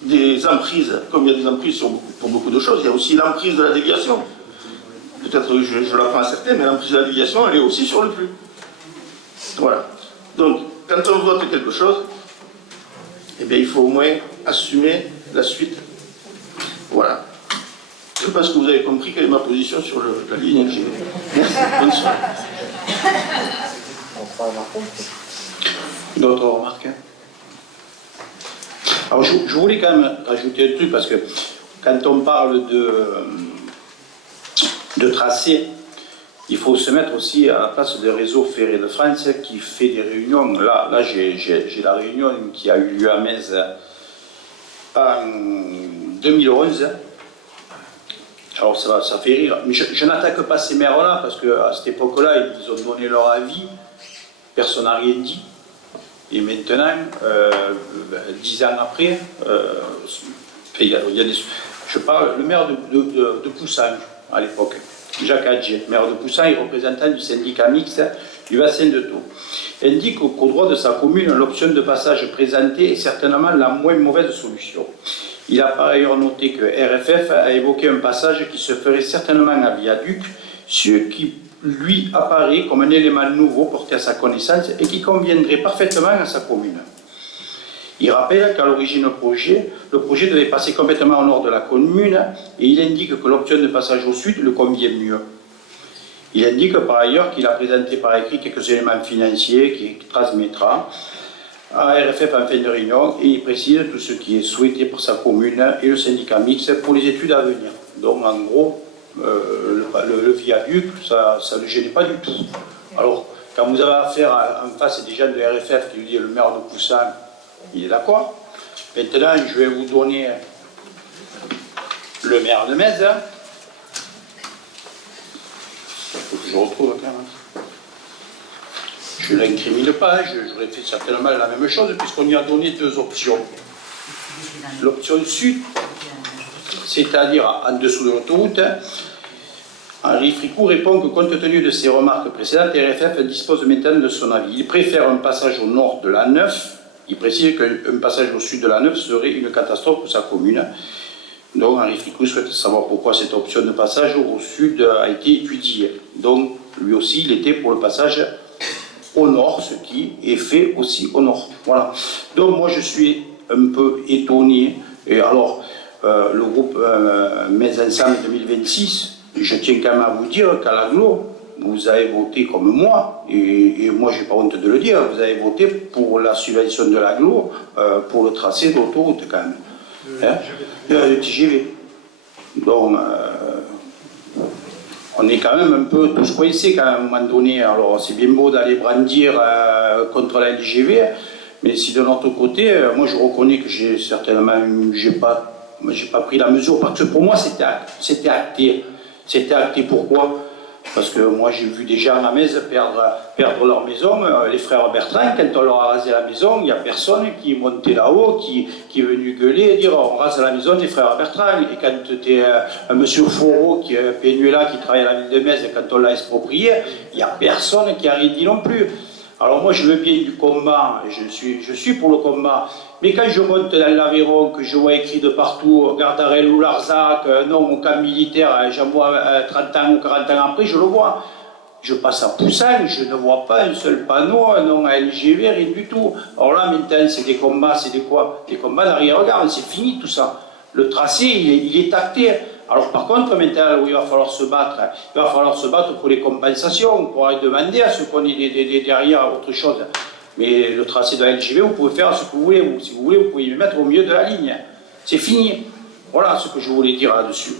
des emprises, comme il y a des emprises pour beaucoup de choses, il y a aussi l'emprise de la déviation. Peut-être que je la prends à certains, mais l'emprise de la déviation, elle est aussi sur le plus. Voilà. Donc, quand on vote quelque chose, eh bien, il faut au moins assumer la suite. Voilà. Je pense que vous avez compris quelle est ma position sur la ligne LGV. Merci. Bonne soirée. D'autres remarques? Alors, je voulais quand même rajouter un truc, parce que quand on parle de tracé, il faut se mettre aussi à la place du réseau ferré de France qui fait des réunions. Là j'ai la réunion qui a eu lieu à Metz en 2011. Alors ça fait rire. Mais je n'attaque pas ces maires-là parce qu'à cette époque-là, ils ont donné leur avis. Personne n'a rien dit. Et maintenant, 10 ans après, je parle, le maire de Poussin à l'époque, Jacques Adjé, maire de Poussin et représentant du syndicat mixte du bassin de Thau, indique qu'au droit de sa commune, l'option de passage présentée est certainement la moins mauvaise solution. Il a par ailleurs noté que RFF a évoqué un passage qui se ferait certainement à viaduc, ce qui lui apparaît comme un élément nouveau porté à sa connaissance et qui conviendrait parfaitement à sa commune. Il rappelle qu'à l'origine le projet devait passer complètement au nord de la commune et il indique que l'option de passage au sud le convient mieux. Il indique par ailleurs qu'il a présenté par écrit quelques éléments financiers qu'il transmettra à RFF en fin de réunion et il précise tout ce qui est souhaité pour sa commune et le syndicat mixte pour les études à venir. Donc en gros, le viaduc, ça ne le gênait pas du tout. Alors, quand vous avez affaire en face des gens de RFF qui lui disent le maire de Poussin, il est d'accord. Maintenant, je vais vous donner le maire de Metz. Il faut que je retrouve quand même. Je ne l'incrimine pas, j'aurais fait certainement la même chose puisqu'on y a donné deux options. L'option sud, c'est-à-dire en dessous de l'autoroute, Henri Fricou répond que compte tenu de ses remarques précédentes, RFF dispose maintenant de son avis. Il préfère un passage au nord de la 9. Il précise qu'un passage au sud de la 9 serait une catastrophe pour sa commune. Donc Henri Fricou souhaite savoir pourquoi cette option de passage au sud a été étudiée. Donc lui aussi, il était pour le passage au nord, ce qui est fait aussi au nord. Voilà. Donc moi je suis un peu étonné. Et alors, le groupe Metz Ensemble 2026, je tiens quand même à vous dire qu'à l'agglo, vous avez voté comme moi, et moi j'ai pas honte de le dire, vous avez voté pour la subvention de l'agglo, pour le tracé d'autoroute quand même. Le TGV. Donc, on est quand même un peu tous coincés quand même à un moment donné. Alors c'est bien beau d'aller brandir contre la LGV, mais si de l'autre côté, moi je reconnais que j'ai certainement, j'ai pas pris la mesure, parce que pour moi c'était acté. C'était acté pourquoi? Parce que moi j'ai vu des gens à Metz perdre leur maison, les frères Bertrand, quand on leur a rasé la maison, il n'y a personne qui est monté là-haut, qui est venu gueuler et dire on rase la maison des frères Bertrand. Et quand tu es un monsieur Foreau, qui est PNULA, qui travaille à la ville de Metz, et quand on l'a exproprié, il n'y a personne qui a rien dit non plus. Alors moi je veux bien du combat, je suis pour le combat, mais quand je monte dans l'Aveyron, que je vois écrit de partout, Gardarel ou Larzac, non au camp militaire, j'en vois 30 ans ou 40 ans après, je le vois. Je passe à Poussin, je ne vois pas un seul panneau, non à LGV, rien du tout. Alors là maintenant c'est des combats, c'est des quoi? Des combats d'arrière-garde, c'est fini tout ça. Le tracé il est acté. Alors par contre, maintenant, où il va falloir se battre pour les compensations, pour aller demander à ceux qu'on est derrière autre chose. Mais le tracé de la LGV, vous pouvez faire ce que vous voulez. Si vous voulez, vous pouvez le mettre au milieu de la ligne. C'est fini. Voilà ce que je voulais dire là-dessus.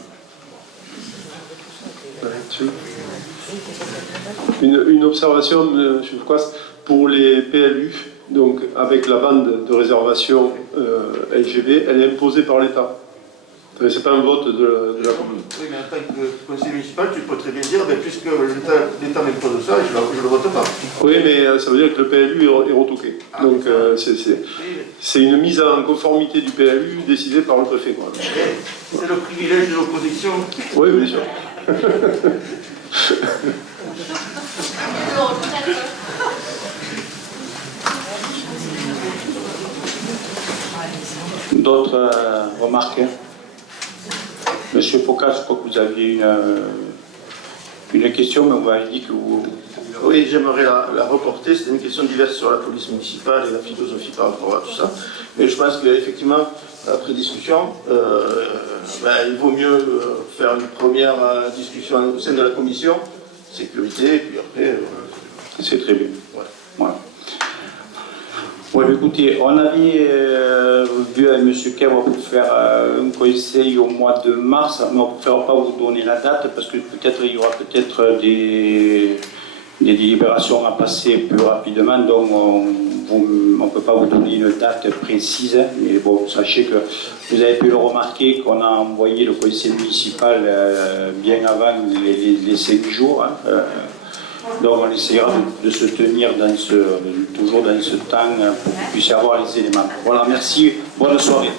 Une observation, M. Foucasse, pour les PLU, donc avec la bande de réservation LGV, elle est imposée par l'État. Ce n'est pas un vote de la commune. Oui, mais en tant que conseiller municipal, tu peux très bien dire, puisque l'État m'impose ça, je ne le vote pas. Oui, mais ça veut dire que le PLU est retoqué. Donc c'est une mise en conformité du PLU décidée par le préfet. C'est le privilège de l'opposition. Oui, bien sûr. D'autres remarques? Monsieur Foucault, je crois que vous aviez une question, mais on m'a dit que vous... Oui, j'aimerais la reporter. C'est une question diverse sur la police municipale et la philosophie par rapport à tout ça. Mais je pense qu'effectivement, après discussion, il vaut mieux faire une première discussion au sein de la commission, sécurité, et puis après... C'est très bien. Voilà. Voilà. Oui, écoutez, on avait vu à M. Kèvre pour faire un conseil au mois de mars, mais on ne pourra pas vous donner la date parce que peut-être il y aura peut-être des délibérations à passer plus rapidement, donc on ne peut pas vous donner une date précise. Mais bon, sachez que vous avez pu le remarquer qu'on a envoyé le conseil municipal bien avant les 5 jours. Donc on essaiera de se tenir toujours dans ce temps pour qu'on puisse avoir les éléments. Voilà, merci, bonne soirée.